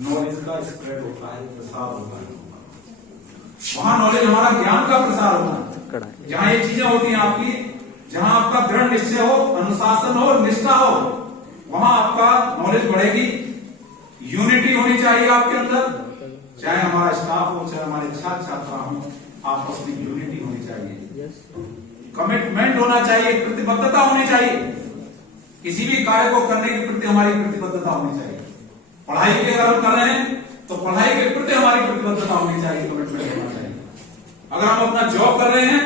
Knowledge का spread होता है, प्रसार होता है, वहां नॉलेज हमारा ज्ञान का प्रसार होता है। जहां ये चीजें होती हैं आपकी, जहां आपका दृढ़ निश्चय हो, अनुशासन हो, निष्ठा हो, वहां आपका नॉलेज बढ़ेगी। यूनिटी होनी चाहिए आपके अंदर, चाहे हमारा स्टाफ हो, चाहे हमारे छात्र छात्रा हो, आपस में यूनिटी होनी चाहिए, कमिटमेंट होना चाहिए, प्रतिबद्धता होनी चाहिए। किसी भी कार्य को करने के प्रति हमारी प्रतिबद्धता होनी चाहिए। पढ़ाई के अगर हम कर रहे हैं तो पढ़ाई के प्रति हमारी प्रतिबद्धता होनी चाहिए, कमिटमेंट होना चाहिए। अगर हम अपना जॉब कर रहे हैं,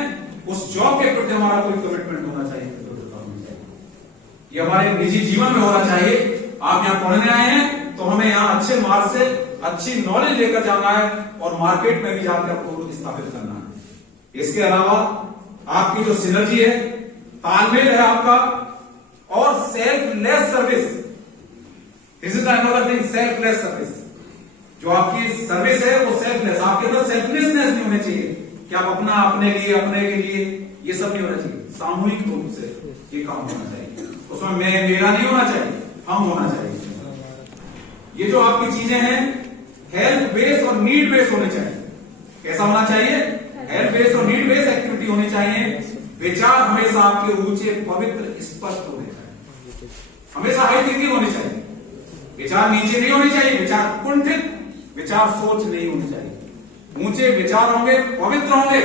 उस जॉब के प्रति हमारा कोई कमिटमेंट होना चाहिए, प्रतिबद्धता होनी चाहिए। ये हमारे निजी जीवन में होना चाहिए। आप यहाँ पढ़ने आए हैं तो हमें यहाँ अच्छे मार्ग से अच्छी नॉलेज लेकर जाना है और मार्केट में भी जाकर आपको स्थापित करना है। इसके अलावा आपकी जो सिनर्जी है, तालमेल है आपका, और selfless service, this is another thing, selfless service. जो आपकी सर्विस है वो सेल्फलेस, आपके अंदर सेल्फलेसनेस नहीं होनी चाहिए कि आप अपना अपने लिए, अपने के लिए, ये सब नहीं होना चाहिए। सामूहिक रूप से ये काम होना चाहिए, उसमें मैं मेरा नहीं होना चाहिए, हम होना चाहिए। ये जो आपकी चीजें हैं, हेल्थ बेस्ड और नीड बेस्ड होने चाहिए। कैसा होना चाहिए? हेल्थ बेस्ड और नीड बेस्ड एक्टिविटी होनी चाहिए। विचार हमेशा आपके ऊंचे, पवित्र, स्पष्ट होने चाहिए। हमेशा हाई थिंकिंग होनी चाहिए। विचार नीचे नहीं होने चाहिए, विचार कुंठित, विचार सोच नहीं होनी चाहिए। ऊंचे विचार होंगे, पवित्र होंगे,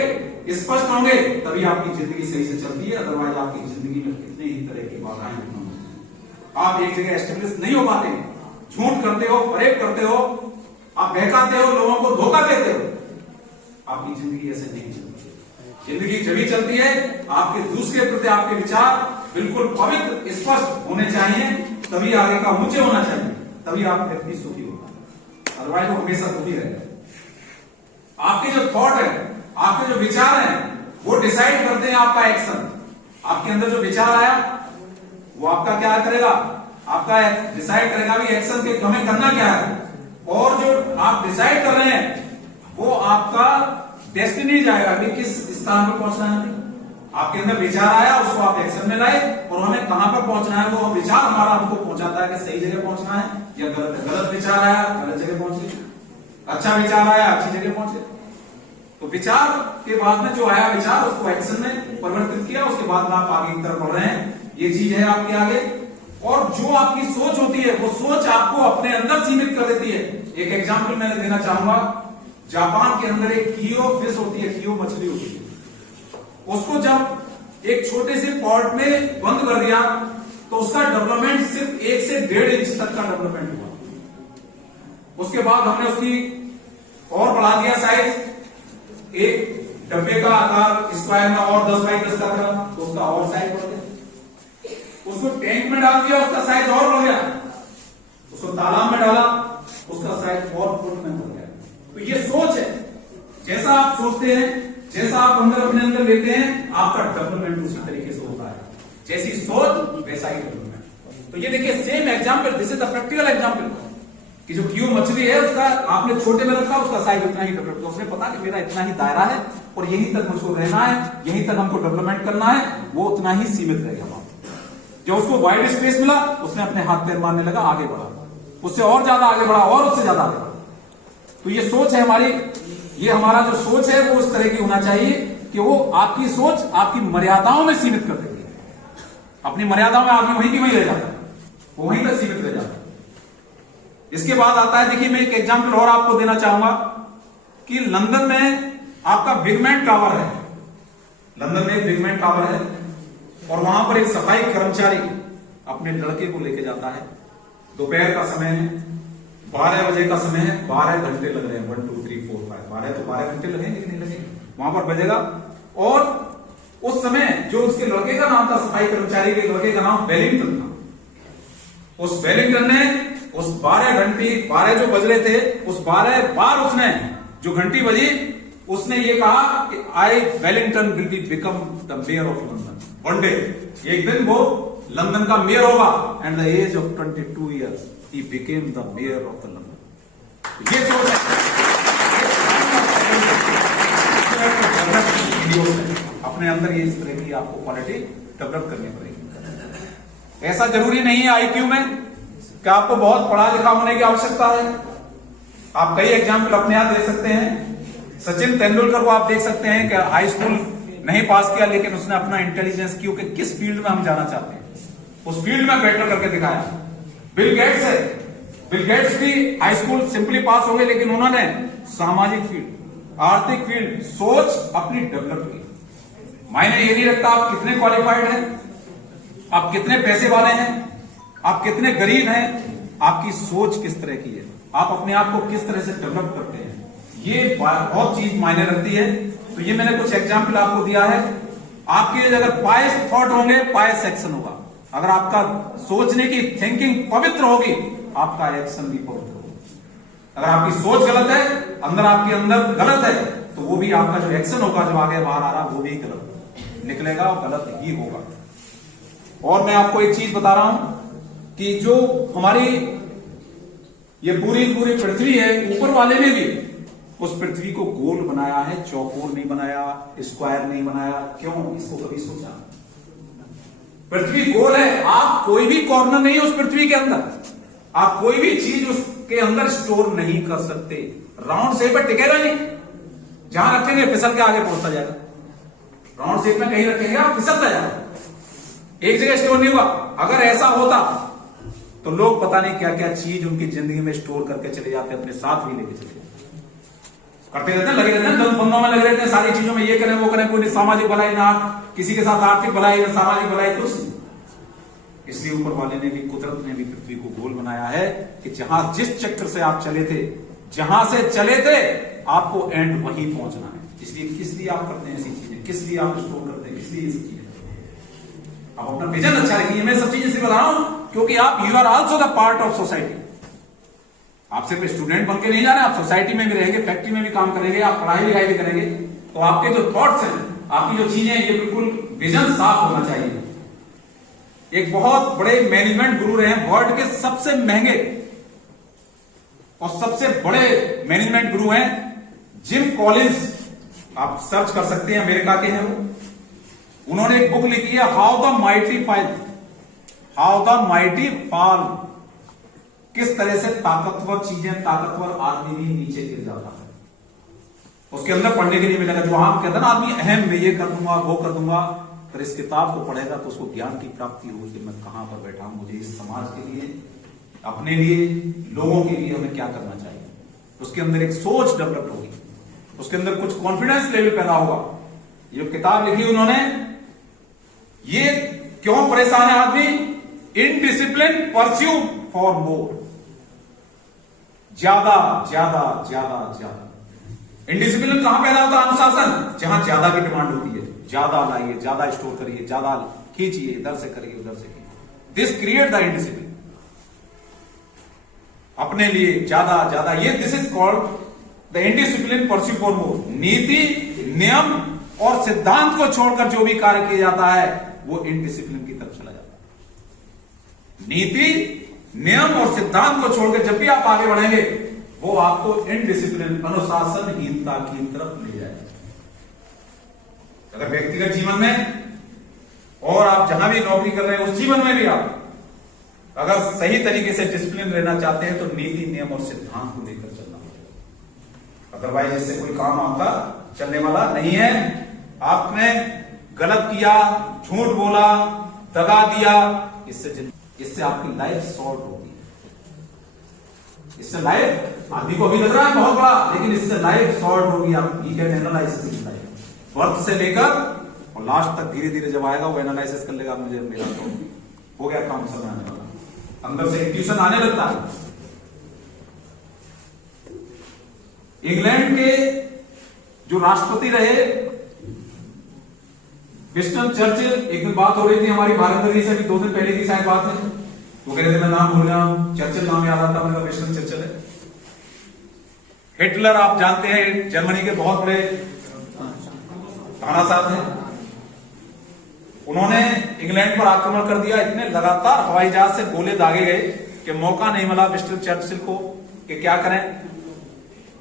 स्पष्ट होंगे, तभी आपकी जिंदगी सही से चलती है। अदरवाइज आपकी जिंदगी में कितने ही तरह की बाधाएं होती हैं। आप एक जगह एस्टेब्लिश नहीं हो पाते, झूठ करते हो, फरेब करते हो, आप बहकाते हो, लोगों को धोखा देते हो, आपकी जिंदगी ऐसे नहीं चलती। जिंदगी जभी चलती है आपके दूसरे प्रति आपके विचार बिल्कुल पवित्र, स्पष्ट होने चाहिए, तभी आगे का ऊंचे होना चाहिए, तभी आप व्यक्ति सुखी होगा। अदरवाइज वो हमेशा दुखी रहेगा। आपके जो थॉट है, आपके जो विचार हैं, वो डिसाइड करते हैं आपका एक्शन। आपके अंदर जो विचार आया वो आपका क्या करेगा, आपका डिसाइड करेगा भी एक्शन के हमें करना क्या है। और जो आप डिसाइड कर रहे हैं वो आपका डेस्टिनी जाएगा कि किस स्थान पर पहुंचना है। आपके अंदर विचार आया, उसको आप एक्शन में लाए, और हमें कहां पर पहुंचना है वो विचार हमारा हमको पहुंचाता है कि सही जगह पहुंचना है या गलत विचार आया, गलत जगह पहुंचे, अच्छा विचार आया, अच्छी जगह पहुंचे। तो विचार के बाद में जो आया विचार, उसको एक्शन में परिवर्तित किया, उसके बाद में आप आगे की तरफ बढ़ रहे हैं। ये चीज है आपके आगे। और जो आपकी सोच होती है, वो सोच आपको अपने अंदर सीमित कर देती है। एक एग्जाम्पल मैंने देना चाहूंगा। जापान के अंदर एक कियो फिश होती है, कियो मछली होती है। उसको जब एक छोटे से पॉट में बंद कर दिया तो उसका डेवलपमेंट सिर्फ 1 से 1.5 इंच तक का डेवलपमेंट हुआ। उसके बाद हमने उसकी और बढ़ा दिया साइज, एक डब्बे का आकार स्क्वायर में और 10 बाई 10 का था, तो उसका और साइज बढ़ गया। उसको टैंक में डाल दिया, उसका साइज और बढ़ गया। उसको तालाब में डाला, उसका साइज 4 फुट में बढ़ गया। तो ये सोच है, जैसा आप सोचते हैं, जैसा आप अंदर अपने अंदर लेते हैं, आपका डेवलपमेंट उसी तरीके से होता है। जैसी सोच वैसा ही डेवलपमेंट। तो ये देखिए same example, this is the practical example कि जो क्यू मछली है उसका आपने छोटे में रखा, उसका साइज उतना ही डेवलप, तो उसने पता कि मेरा इतना ही दायरा है और यहीं तक मुझको रहना है, यहीं तक हमको डेवलपमेंट करना है, वो उतना ही सीमित रहेगा। जब उसको वाइड स्पेस मिला, उसने अपने हाथ पैर मारने लगा, आगे बढ़ा, उससे और ज्यादा आगे बढ़ा और उससे ज्यादा आगे बढ़ा। तो ये सोच है हमारी, ये हमारा जो सोच है वो उस तरह की होना चाहिए कि वो आपकी सोच आपकी मर्यादाओं में सीमित कर देती है। अपनी मर्यादाओं में आदमी वहीं की वहीं रह जाता है, वो वहीं तक सीमित रह जाता है। इसके बाद आता है, देखिए मैं एक एग्जांपल और आपको देना चाहूंगा कि लंदन में आपका बिगमैन टावर है। लंदन में एक बिगमैन टावर है और वहां पर एक सफाई कर्मचारी अपने लड़के को लेके जाता है। दोपहर का समय है, 12 बजे का समय है, 12 घंटे लग रहे हैं, 1 2 3 4 5 12 तो 12 घंटे लगेंगे कि नहीं लगेंगे, वहां पर बजेगा। और उस समय जो उसके लड़के का नाम था, सफाई कर्मचारी के लड़के का नाम वेलिंगटन था। उस वेलिंगटन ने उस 12 घंटे, 12 जो बज रहे थे, उस 12 बार उसने जो घंटी बजी, उसने ये कहा कि I Wellington will be become the mayor of London. One day, एक दिन वो लंदन का मेयर होगा। And the age of 22 years he became the mayor of the London. ये सोच है, अपने अंदर ये इस तरह की आपको क्वालिटी डेवलप करनी पड़ेगी। ऐसा जरूरी नहीं है आईक्यू में, क्या आपको बहुत पढ़ा लिखा होने की आवश्यकता है? आप कई एग्जाम्पल अपने यहां दे सकते हैं। सचिन तेंदुलकर को आप देख सकते हैं कि हाई स्कूल नहीं पास किया, लेकिन उसने अपना इंटेलिजेंस क्यों कि किस फील्ड में हम जाना चाहते हैं उस फील्ड में बेटर करके दिखाया। बिल गेट्स है, बिल गेट्स भी हाई स्कूल सिंपली पास हो गए, लेकिन उन्होंने सामाजिक फील्ड, आर्थिक फील्ड, सोच अपनी डेवलप की। मायने ये नहीं रखता आप कितने क्वालिफाइड हैं, आप कितने पैसे वाले हैं, आप कितने गरीब हैं, आपकी सोच किस तरह की है, आप अपने आप को किस तरह से डेवलप करते हैं, ये बहुत चीज मायने रखती है। तो ये मैंने कुछ एग्जाम्पल आपको दिया है। आपके अगर पायस थॉट होंगे, पायस एक्शन होगा। अगर आपका सोचने की थिंकिंग पवित्र होगी, आपका एक्शन भी पवित्र होगा। अगर आपकी सोच गलत है, अंदर आपके अंदर गलत है, तो वो भी आपका जो एक्शन होगा, जो आगे बाहर आ रहा वो भी गलत निकलेगा और गलत ही होगा। और मैं आपको एक चीज बता रहा हूं कि जो हमारी ये पूरी पृथ्वी है, ऊपर वाले ने भी उस पृथ्वी को गोल बनाया है, चौकोर नहीं बनाया, स्क्वायर नहीं बनाया। क्यों? इसको कभी सोचा? पृथ्वी गोल है, आप कोई भी कॉर्नर नहीं है उस पृथ्वी के अंदर, आप कोई भी चीज उसके अंदर स्टोर नहीं कर सकते। राउंड शेप में टिकेगा नहीं, जहां रखेंगे फिसल के आगे पहुंचता जाएगा। राउंड शेप में कहीं रखेंगे आप फिसलता जाएगा, एक जगह स्टोर नहीं हुआ। अगर ऐसा होता तो लोग पता नहीं क्या क्या चीज उनकी जिंदगी में स्टोर करके चले जाते, अपने साथ भी लेके चले जाते, करते रहते हैं, लगे रहते हैं, दम फंदों में लगे रहते हैं, सारी चीजों में ये करें वो करें, कोई सामाजिक भलाई ना किसी के साथ आर्थिक भलाई ना सामाजिक भलाई, कुछ नहीं। इसलिए ऊपर वाले ने भी, कुदरत ने भी पृथ्वी को गोल बनाया है कि जहां जिस चक्कर से आप चले थे, जहां से चले थे, आपको एंड वहीं पहुंचना है। इसलिए किस लिए आप करते हैं ऐसी चीजें, किस लिए आप स्टोर करते हैं, किस लिए ये सब चीजें? आप अपना विजन अच्छा रखिए। मैं सब चीजें इसलिए बता रहा हूं क्योंकि आप you are also the part of society. आप सिर्फ स्टूडेंट बन के नहीं जा रहे, आप सोसाइटी में भी रहेंगे, फैक्ट्री में भी काम करेंगे, आप पढ़ाई लिखाई भी करेंगे, तो आपके जो थॉट्स हैं, आपकी जो चीजें हैं, ये बिल्कुल विजन साफ होना चाहिए। एक बहुत बड़े मैनेजमेंट गुरु रहे हैं, वर्ल्ड के सबसे महंगे और सबसे बड़े मैनेजमेंट गुरु हैं जिम कॉलिंस। आप सर्च कर सकते हैं, अमेरिका के हैं वो। उन्होंने एक बुक लिखी है, how the mighty fall, how the mighty fall, किस तरह से ताकतवर चीजें, ताकतवर आदमी भी नीचे गिर जाता है। उसके अंदर पढ़ने के लिए मिलेगा, जो हम कहते हैं ना आदमी अहम, मैं ये कर दूंगा वो कर दूंगा, पर इस किताब को पढ़ेगा तो उसको ज्ञान की प्राप्ति होगी कि मैं कहां पर बैठा हूं, मुझे इस समाज के लिए, अपने लिए, लोगों के लिए हमें क्या करना चाहिए। उसके अंदर एक सोच डेवलप होगी, उसके अंदर कुछ कॉन्फिडेंस लेवल पैदा होगा। ये किताब लिखी उन्होंने, ये क्यों परेशान है आदमी? इनडिसिप्लिन परस्यू फॉर मोर, ज्यादा ज्यादा ज्यादा ज्यादा। इनडिसिप्लिन कहां पैदा होता है? अनुशासन, जहां ज्यादा की डिमांड होती है, ज्यादा लाइए, ज्यादा स्टोर करिए, ज्यादा खींचिए, इधर से करिए उधर से करिए, दिस क्रिएट द इनडिसिप्लिन। अपने लिए ज्यादा ज्यादा, ये this is called the indiscipline pursue for more. नीति, नियम और सिद्धांत को छोड़कर जो भी कार्य किया जाता है वो इनडिसिप्लिन की तरफ चला जाता है। नीति, नियम और सिद्धांत को छोड़कर जब भी आप आगे बढ़ेंगे, वो आपको इनडिसिप्लिन, अनुशासनहीनता की तरफ ले जाएगा। अगर व्यक्तिगत जीवन में और आप जहां भी नौकरी कर रहे हैं, उस जीवन में भी आप अगर सही तरीके से डिसिप्लिन रहना चाहते हैं, तो नीति, नियम और सिद्धांत को लेकर चलना होगा। अदरवाइज इससे कोई काम आपका चलने वाला नहीं है। आपने गलत किया, झूठ बोला, दगा दिया, इससे आपकी लाइफ शॉर्ट होगी। इससे लाइफ, आदमी को अभी लग रहा है बहुत बड़ा, लेकिन इससे लाइफ शॉर्ट होगी। आप you can analyse life, birth से लेकर और लास्ट तक धीरे धीरे जब आएगा वो एनालिसिस कर लेगा, मुझे मेरा तो हो गया काम, समय आने वाला, अंदर से इंट्यूशन आने लगता है। इंग्लैंड के जो राष्ट्रपति रहे विंस्टन चर्चिल, एक दिन बात हो रही थी हमारी भारत नगरी से, अभी 2 दिन पहले की शायद बात है, वो कह रहे थे मैं नाम भूल गया, चर्चिल नाम याद आता, मैंने विंस्टन चर्चिल है। हिटलर आप जानते हैं, जर्मनी के बहुत बड़े तानाशाह थे। उन्होंने इंग्लैंड पर आक्रमण कर दिया, इतने लगातार हवाई जहाज से गोले दागे गए कि मौका नहीं मिला विंस्टन चर्चिल को कि क्या करें।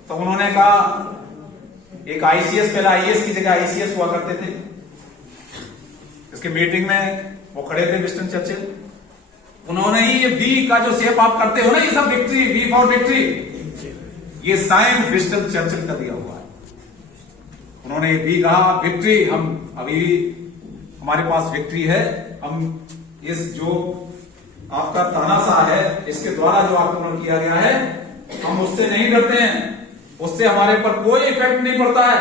तो उन्होंने कहा, एक आईसीएस, पहले आईएएस की जगह आईसीएस हुआ करते थे, इसके मीटिंग में वो खड़े थे विंस्टन चर्चिल, उन्होंने ही ये वी का जो शेप आप करते हो ना, ये सब विक्ट्री, वी फॉर विक्ट्री, ये साइन विंस्टन चर्चिल का दिया हुआ है। उन्होंने ये भी कहा विक्ट्री, हम अभी हमारे पास विक्ट्री है, हम इस जो आपका तानाशाह है इसके द्वारा जो आक्रमण किया गया है हम उससे नहीं डरते हैं, उससे हमारे पर कोई इफेक्ट नहीं पड़ता है,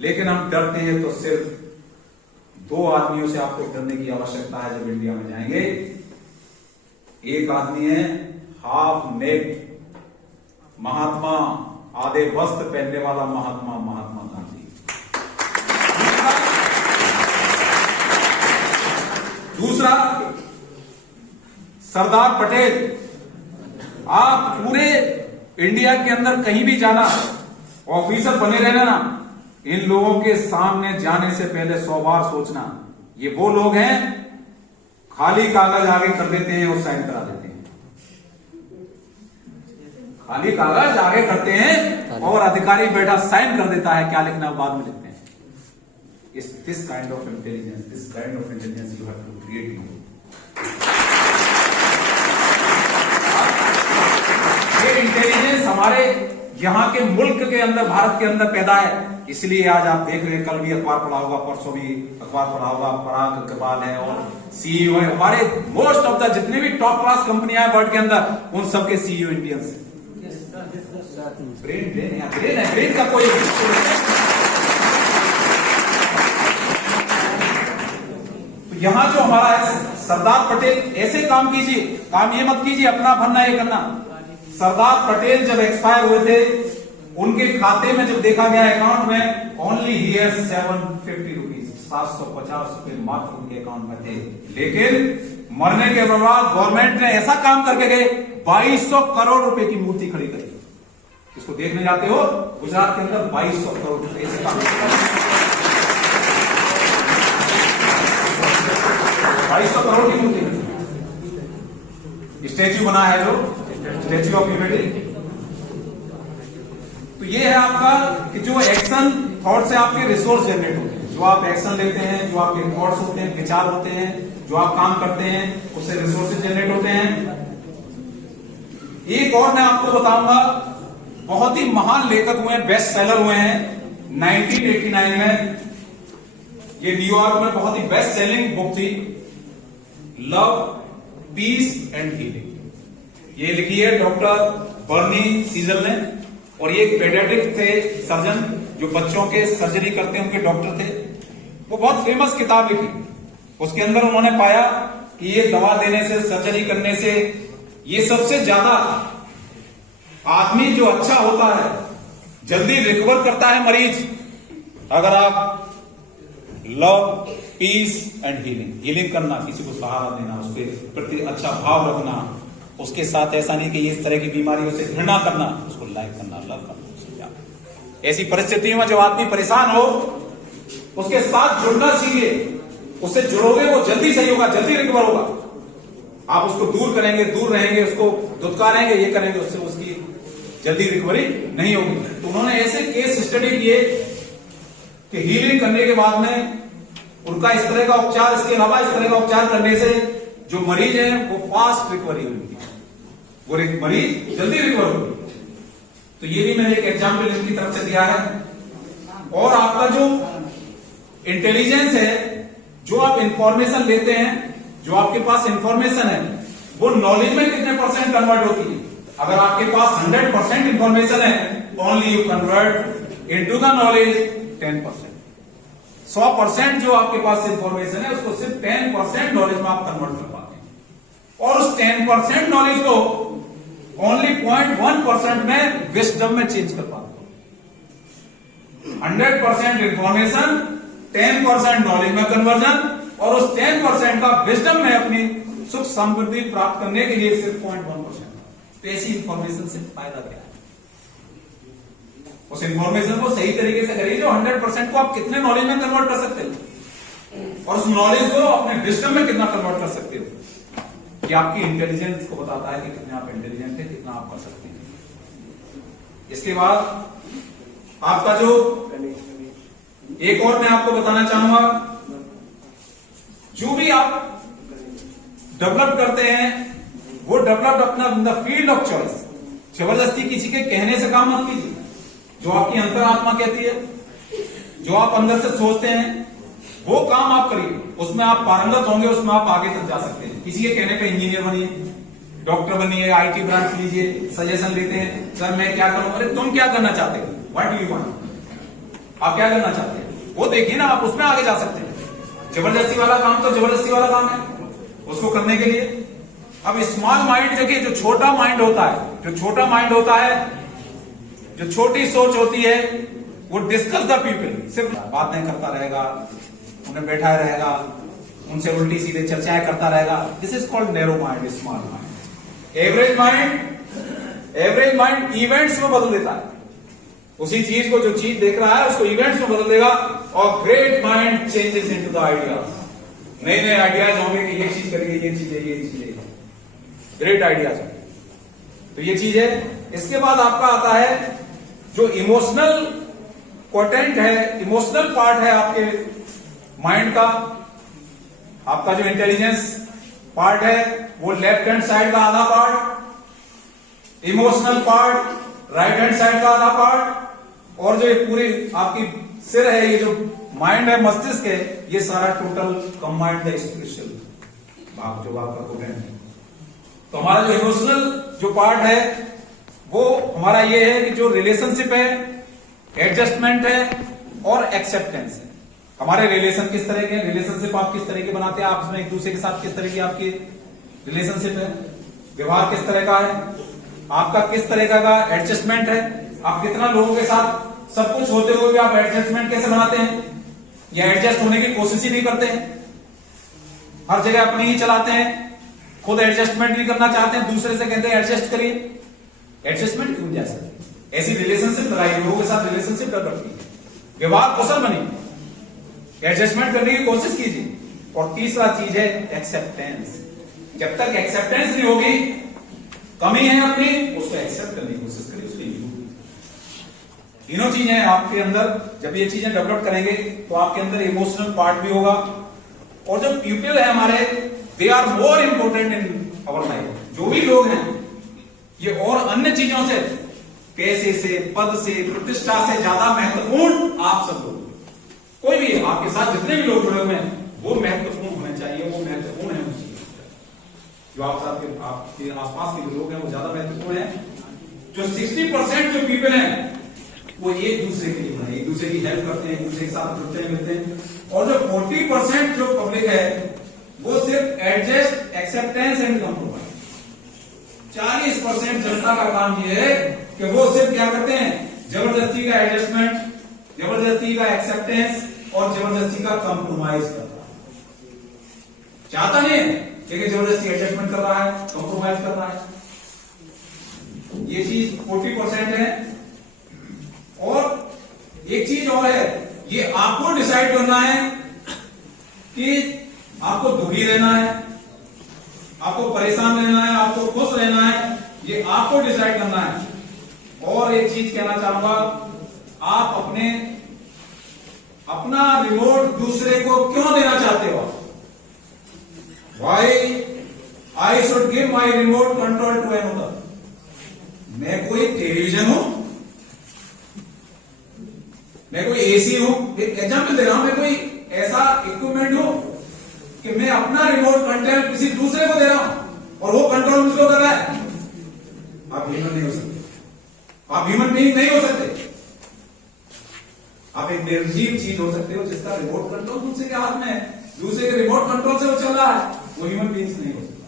लेकिन हम डरते हैं तो सिर्फ दो आदमियों से आपको डरने की आवश्यकता है जब इंडिया में जाएंगे। एक आदमी है हाफ नेक महात्मा, आधे वस्त्र पहनने वाला महात्मा, महात्मा गांधी। दूसरा सरदार पटेल। आप पूरे इंडिया के अंदर कहीं भी जाना, ऑफिसर बने रहना ना, इन लोगों के सामने जाने से पहले 100 बार सोचना, ये वो लोग हैं खाली कागज आगे कर देते हैं और साइन करा देते हैं, खाली कागज आगे करते हैं और अधिकारी बैठा साइन कर देता है, क्या लिखना बाद में लिखते हैं। This kind of intelligence you have to create you. ये इंटेलिजेंस हमारे यहाँ के मुल्क के अंदर, भारत के अंदर पैदा है, इसलिए आज आप देख रहे हैं, कल भी अखबार पढ़ा होगा, परसों भी अखबार पढ़ा होगा, पराग अग्रवाल है और सीईओ है, हमारे मोस्ट ऑफ द जितने भी टॉप क्लास कंपनियां हैं वर्ल्ड के अंदर, उन सबके सीईओ इंडियंस हैं। ब्रेन का कोई तो यहाँ जो हमारा है सरदार पटेल, ऐसे काम कीजिए, काम ये मत कीजिए अपना भरना ये करना। सरदार पटेल जब एक्सपायर हुए थे, उनके खाते में जब देखा गया अकाउंट में, ओनली हियर 750 रुपीज, 750 रुपए मात्र उनके अकाउंट में थे, लेकिन मरने के बाद गवर्नमेंट ने ऐसा काम करके गए, 2200 करोड़ रुपए की मूर्ति खड़ी करी। इसको देखने जाते हो गुजरात के अंदर 2200 करोड़ रुपए, 2200 करोड़ की मूर्ति, स्टैच्यू बना है जो स्टैच्यू ऑफ यूनिटी। तो ये है आपका कि जो एक्शन थॉट से आपके रिसोर्स जनरेट होते हैं, जो आप एक्शन लेते हैं, जो आपके थॉट्स होते हैं, विचार होते हैं, जो आप काम करते हैं, उससे रिसोर्सेज जनरेट होते हैं। एक और मैं आपको बताऊंगा, बहुत ही महान लेखक हुए हैं, बेस्ट सेलर हुए हैं 1989 में, ये न्यूयॉर्क में बहुत ही बेस्ट सेलिंग बुक थी, लव पीस एंड हीलिंग। ये लिखी है डॉक्टर बर्नी सीजल ने, और ये एक पेडियाट्रिक थे सर्जन, जो बच्चों के सर्जरी करते हैं, उनके डॉक्टर थे। वो बहुत फेमस किताब लिखी, उसके अंदर उन्होंने पाया कि ये दवा देने से, सर्जरी करने से, ये सबसे ज्यादा आदमी जो अच्छा होता है, जल्दी रिकवर करता है मरीज, अगर आप लव पीस एंड हीलिंग करना, किसी को सहारा देना, उसके प्रति अच्छा भाव रखना, उसके साथ ऐसा नहीं कि ये इस तरह की बीमारियों से घृणा करना, उसको लाइक करना, लव करना। ऐसी परिस्थितियों में जब आदमी परेशान हो, उसके साथ जुड़ना सीखिए, उससे जुड़ोगे वो जल्दी सही होगा, जल्दी रिकवर होगा। आप उसको दूर करेंगे, दूर रहेंगे, उसको दुत्कारेंगे, ये करेंगे, उससे उसकी जल्दी रिकवरी नहीं होगी। तो उन्होंने ऐसे केस स्टडी किए कि हीलिंग करने के बाद में उनका इस तरह का उपचार, इसके अलावा इस तरह का उपचार करने से जो मरीज है वो फास्ट रिकवरी होगी, वो मरीज जल्दी रिकवर होगी। तो ये भी मैंने एक एग्जाम्पल इनकी तरफ से दिया है। और आपका जो इंटेलिजेंस है, जो आप इंफॉर्मेशन लेते हैं, जो आपके पास इंफॉर्मेशन है, वो नॉलेज में कितने परसेंट कन्वर्ट होती है। अगर आपके पास 100% इंफॉर्मेशन है, only you convert into the knowledge 10%। 100% जो आपके पास इंफॉर्मेशन है, उसको सिर्फ 10% नॉलेज में आप कन्वर्ट कर पाते हैं, और उस 10% नॉलेज को ओनली 0.1% में विस्डम में चेंज कर पाते हैं। 100% इंफॉर्मेशन, 10% नॉलेज में कन्वर्जन, और उस 10% का विस्डम में अपनी सुख समृद्धि प्राप्त करने के लिए सिर्फ 0.1%। तो ऐसी इंफॉर्मेशन से फायदा क्या है? उस इंफॉर्मेशन को सही तरीके से करिए, जो 100% को आप कितने नॉलेज में कन्वर्ट कर सकते हो, और उस नॉलेज को अपने विस्डम में कितना कन्वर्ट कर सकते हो। ये आपकी इंटेलिजेंस को बताता है कि कितने आप इंटेलिजेंट है, कितना आप कर सकते हैं। इसके बाद आपका जो एक और मैं आपको बताना चाहूंगा, जो भी आप डेवलप करते हैं वो डेवलप्ड अपना in the field of choice. जबरदस्ती किसी के कहने से काम मत कीजिए, जो आपकी अंतरात्मा कहती है, जो आप अंदर से सोचते हैं वो काम आप करिए, उसमें आप पारंगत होंगे, उसमें आप आगे तक जा सकते हैं। किसी के कहने पे इंजीनियर बनिए, डॉक्टर बनिए, आईटी ब्रांच लीजिए, सजेशन लेते हैं सर मैं क्या करूं, अरे तुम क्या करना चाहते हो, व्हाट डू यू वांट, आप क्या करना चाहते हैं वो देखिए ना, आप उसमें आगे जा सकते हैं। जबरदस्ती वाला काम तो जबरदस्ती वाला काम है, उसको करने के लिए। अब स्मॉल माइंड देखिए, जो छोटा माइंड होता है, जो छोटा माइंड होता है, जो छोटी सोच होती है, वो डिस्कस द पीपल, सिर्फ बातें करता रहेगा, उन्हें बैठा रहेगा, उनसे उल्टी सीधे चर्चाएं करता रहेगा। This is called narrow mind, small mind. Average mind events में बदल देता है, उसी चीज को, जो चीज देख रहा है उसको इवेंट्स में बदल देगा। और great mind changes into the ideas, नए नए आइडियाज होंगे कि ये चीज करेंगे, ये चीज है, ये चीज है, ग्रेट आइडियाज होंगे। तो ये चीज है। इसके बाद आपका आता है जो इमोशनल क्वोटेंट है, इमोशनल पार्ट है आपके माइंड का, आपका जो इंटेलिजेंस पार्ट है वो लेफ्ट हैंड साइड का आधा part, emotional part right hand side का आधा पार्ट, और जो ये पूरी आपकी सिर है, ये जो माइंड है, मस्तिष्क है, ये सारा टोटल कंबाइंड द स्पिरिचुअल भाग जो आपका क्वोटेंट है। तो हमारा जो इमोशनल जो पार्ट है वो हमारा ये है कि जो रिलेशनशिप है, एडजस्टमेंट है और एक्सेप्टेंस है। हमारे रिलेशन किस तरह के, रिलेशनशिप आप किस तरह के बनाते हैं, आप उसमें एक दूसरे के साथ किस तरह की आपकी रिलेशनशिप है, व्यवहार किस तरह का है, आपका किस तरह का एडजस्टमेंट है, आप कितना लोगों के साथ सब कुछ होते हुए भी आप एडजस्टमेंट कैसे बनाते हैं, या एडजस्ट होने की कोशिश ही नहीं करते हैं, हर जगह अपने ही चलाते हैं, खुद एडजस्टमेंट नहीं करना चाहते हैं, दूसरे से कहते हैं एडजस्ट करिए। एडजस्टमेंट क्यों जा सकते, ऐसी रिलेशनशिप लगाइए, लोगों के साथ रिलेशनशिप डेवलप कीजिए, व्यवहार कुशल बनिए, एडजस्टमेंट करने की कोशिश कीजिए। और तीसरा चीज है एक्सेप्टेंस। जब तक एक्सेप्टेंस नहीं होगी, कमी है अपनी, उसको एक्सेप्ट करने की कोशिश करिए, उसको तीनों चीजें आपके अंदर, जब ये चीजें डेवलप करेंगे तो आपके अंदर इमोशनल पार्ट भी होगा। और जो पीपल है हमारे, they are more important in our life. जो भी लोग हैं ये और अन्य चीजों से, पैसे से, पद से, प्रतिष्ठा से ज्यादा महत्वपूर्ण आप सब लोग, कोई भी आपके साथ जितने भी लोग जुड़े हुए हैं वो महत्वपूर्ण होने चाहिए, वो महत्वपूर्ण है उस चीज, जो आपके आसपास के लोग हैं वो ज्यादा महत्वपूर्ण है। जो 60% जो पीपल हैं वो एक दूसरे के लिए बने, एक दूसरे की हेल्प करते हैं, एक दूसरे के साथ जुड़ते हैं, मिलते हैं। और जो 40% जो पब्लिक है वो सिर्फ एडजस्ट, एक्सेप्टेंस एंड कंप्रोमाइज। 40% जनता का काम ये है कि वो सिर्फ क्या करते हैं, जबरदस्ती का एडजस्टमेंट, जबरदस्ती का एक्सेप्टेंस और जबरदस्ती का कंप्रोमाइज करता है। चाहता नहीं है लेकिन जबरदस्ती एडजस्टमेंट कर रहा है, कंप्रोमाइज कर रहा है। ये चीज 40% है। और एक चीज और है, ये आपको डिसाइड करना है कि आपको दुखी रहना है, आपको परेशान रहना है, आपको खुश रहना है, ये आपको डिसाइड करना है। और एक चीज कहना चाहूंगा, आप अपना रिमोट दूसरे को क्यों देना चाहते हो? Why I should give my remote control to another? मैं कोई टेलीविजन हूं, मैं कोई एसी हूं, एक एग्जाम्पल दे रहा हूं, मैं कोई ऐसा इक्विपमेंट हूं कि मैं अपना रिमोट कंट्रोल किसी दूसरे को दे रहा हूं और वो कंट्रोल मुझको कर रहा है। आप ह्यूमन नहीं हो सकते, आप ह्यूमन बीइंग नहीं हो सकते। आप एक निर्जीव चीज हो सकते हो जिसका रिमोट कंट्रोल दूसरे के हाथ में है, दूसरे के रिमोट कंट्रोल से वो चल रहा है, वो ह्यूमन बीइंग्स नहीं हो सकता।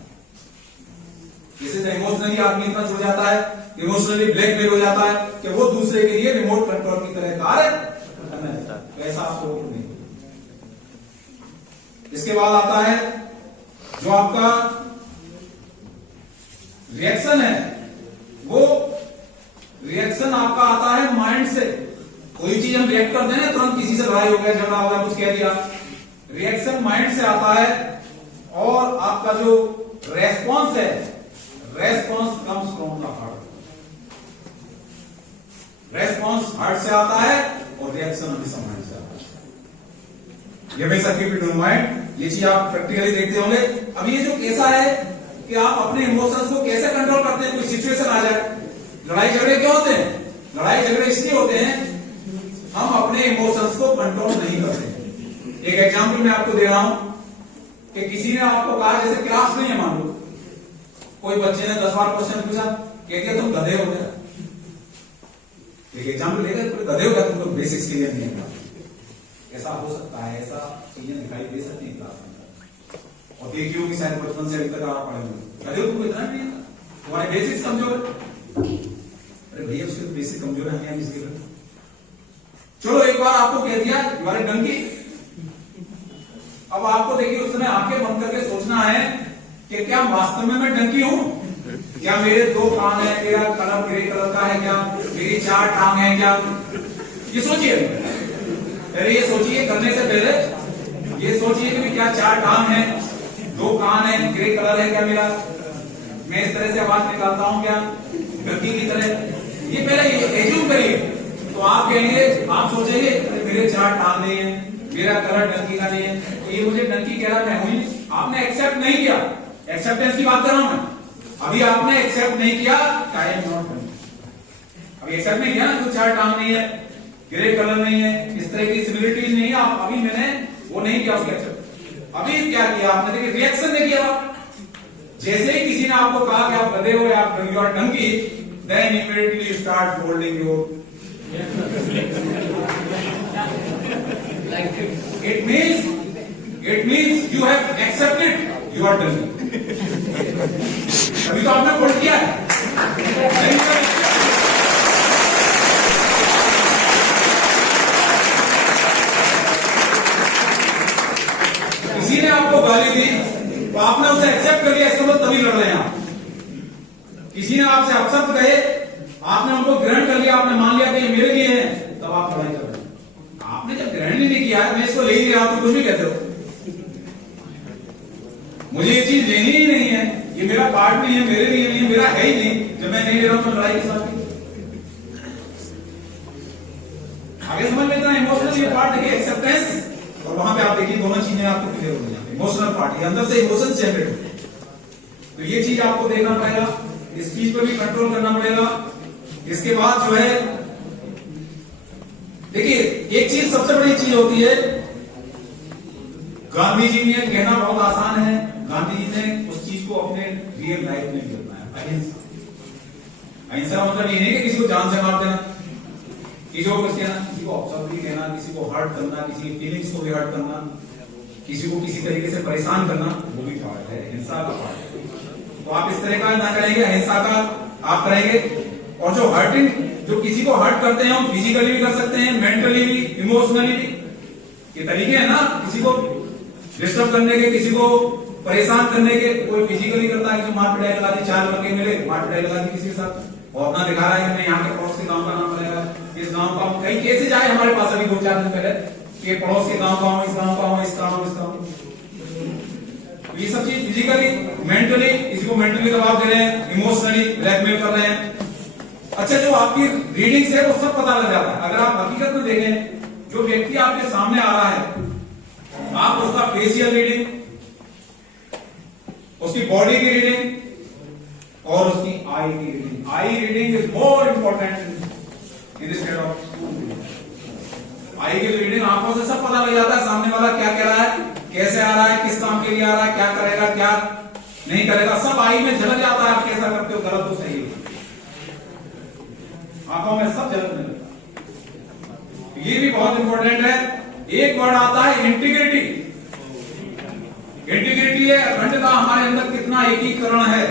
जैसे इमोशनली आदमी इतना जुड़ जाता है, इमोशनली ब्लैकमेल हो जाता है कि वो दूसरे के लिए रिमोट कंट्रोल की तरह कार्य करना चाहता है, ऐसा आपको नहीं। इसके बाद आता है जो आपका रिएक्शन है, वो रिएक्शन आपका आता है माइंड से। कोई चीज हम रिएक्ट करते हैं, तुरंत किसी से लड़ाई हो गया, झगड़ा हो गया, कुछ कह दिया, रिएक्शन माइंड से आता है। और आपका जो रेस्पॉन्स है, response comes from the heart. Response heart से आता है और रिएक्शन हमेशा माइंड से आता है। ये हमेशा कीप इट इन माइंड, ये चीज आप प्रैक्टिकली देखते होंगे। अब ये जो कैसा है कि कि आप अपने इमोशंस को कैसे कंट्रोल करते हैं। कोई सिचुएशन आ जाए, लड़ाई झगड़े क्यों होते हैं? लड़ाई झगड़े इसलिए होते हैं हम अपने इमोशंस को कंट्रोल नहीं करते। एक एग्जांपल मैं आपको दे रहा हूं कि किसी ने आपको कहा, जैसे क्लास में है मान लो, कोई बच्चे ने 10 बार क्वेश्चन पूछा, कह दिया तुम गधे हो गया। एक एग्जांपल लेकर गधे हो गया, तुमको बेसिक्स क्लियर नहीं है। ऐसा हो सकता है, ऐसा चीजें दिखाई दे सकती है क्लास में। और देखियो कि शायद बचपन से अभी तक आप पढ़े हुए गधे हो, तुमको इतना नहीं आता, तुम्हारे बेसिक्स कमजोर है। अरे भैया उसके बेसिक कमजोर है, हम इसके चलो एक बार आपको कह दिया तुम्हारे डंकी। अब आपको देखिए उस समय आंखें बंद करके सोचना है कि क्या वास्तव में मैं डंकी हूं? क्या मेरे 2 कान है, मेरा कलर ग्रे कलर का है, क्या मेरी 4 टांग है, क्या? ये सोचिए, अरे ये सोचिए करने से पहले ये सोचिए कि क्या 4 टांग है, 2 कान है, ग्रे कलर है क्या मेरा? मैं इस तरह से आवाज निकालता हूं क्या डंकी की तरह? ये पहले एज्यूम करिए, तो आप कहेंगे, आप सोचेंगे मेरे 4 टांग नहीं है, मेरा कलर डंकी का नहीं है, तो ये मुझे डंकी कह रहा, मैं हूं ही। आपने एक्सेप्ट नहीं किया, एक्सेप्टेंस की बात कर रहा हूं मैं। अभी आपने एक्सेप्ट नहीं किया, आई एम नॉट डंकी। अभी एक्सेप्ट नहीं किया ना, तो 4 टांग नहीं है, ग्रे कलर नहीं है, इस तरह की सिमिलरिटीज नहीं है, आप अभी मैंने वो नहीं किया उसके एक्सेप्ट। अभी क्या किया आपने? देखिए रिएक्शन नहीं किया। जैसे ही किसी ने आपको कहा कि आप गधे हो या you are donkey, then immediately you start folding your it means you have accepted you are donkey। अभी तो आपने फोल्ड किया है। किसी ने आपको गाली दी तो आपने उसे एक्सेप्ट कर लिया, इसके बाद तभी लड़ रहे हैं आप। किसी ने आपसे अपशब्द कहे, आपने उनको ग्रहण कर लिया, आपने मान लिया कि ये मेरे लिए है, तब आप लड़ाई कर रहे हैं। आपने जब ग्रहण ही नहीं किया, मैं इसको ले ही नहीं रहा, तो कुछ भी कहते हो मुझे ये चीज लेनी ही नहीं है, ये मेरा पार्ट नहीं है, मेरे लिए नहीं है, मेरा है ही नहीं। जब मैं नहीं ले रहा हूं तो लड़ाई के साथ आगे समझ लेते हैं। इमोशनल ये पार्ट देखिए, एक्सेप्टेंस, और वहां पे आप देखिए दोनों चीजें आपको क्लियर हो जाएंगी। इमोशनल पार्ट, ये अंदर से इमोशन जनरेट होते हैं, तो ये चीज आपको देखना पड़ेगा, इस चीज पर भी कंट्रोल करना पड़ेगा। इसके बाद जो है देखिए, एक चीज सबसे बड़ी चीज होती है, गांधी जी ने कहना बहुत आसान है, गांधी जी ने उस चीज को अपने रियल लाइफ में भी अपनाया, अहिंसा। अहिंसा मतलब ये नहीं कि किसी को जान से मार देना, किसी को कुछ कहना, किसी को अपशब्द भी कहना, किसी को हर्ट करना, किसी की फीलिंग्स को भी हर्ट करना, किसी को किसी तरीके से परेशान करना, वो भी पार्ट है, हिंसा का पार्ट है। तो आप इस तरह का ना करेंगे, अहिंसा का आप करेंगे। और जो हर्टिंग, जो किसी को हर्ट करते हैं, हम फिजिकली भी कर सकते हैं, मेंटली भी, इमोशनली भी, ये तरीके हैं ना किसी को डिस्टर्ब करने के, किसी को परेशान करने के। कोई फिजिकली करता है, जो मार पिटाई लगा दी, 4 लड़के मिले, मार पिटाई लगा दी किसी के साथ, और अपना दिखा रहा है कि मैं यहाँ के पड़ोस के गांव का नाम बनेगा, इस गांव का। कई केसेज आए हमारे पास अभी 2-4 दिन पहले कि पड़ोस के गांव का हूं, इस गांव का हूं, इस गांव, इस गांव। ये सब चीज फिजिकली, मेंटली, किसी को मेंटली दबाव दे रहे हैं, इमोशनली ब्लैकमेल कर रहे हैं। अच्छा, जो आपकी रीडिंग से वो सब पता लग जाता है। अगर आप हकीकत में देखें, जो व्यक्ति आपके सामने आ रहा है, आप उसका फेशियल रीडिंग, उसकी बॉडी की रीडिंग और उसकी आई की reading. Eye reading is more important in this kind of. Eye की रीडिंग, आंखों से सब पता लग जाता है सामने वाला क्या कह रहा है, कैसे आ रहा है, किस काम के लिए आ रहा है, क्या करेगा, क्या नहीं करेगा, सब आई में झलक जाता है। आप कैसा करते हो, गलत हो सही हो, आंखों में सब झलकने लगता है। ये भी बहुत इंपॉर्टेंट है। एक वर्ड आता है इंटीग्रिटी। इंटीग्रिटी है अखंडता, हमारे अंदर कितना एकीकरण है।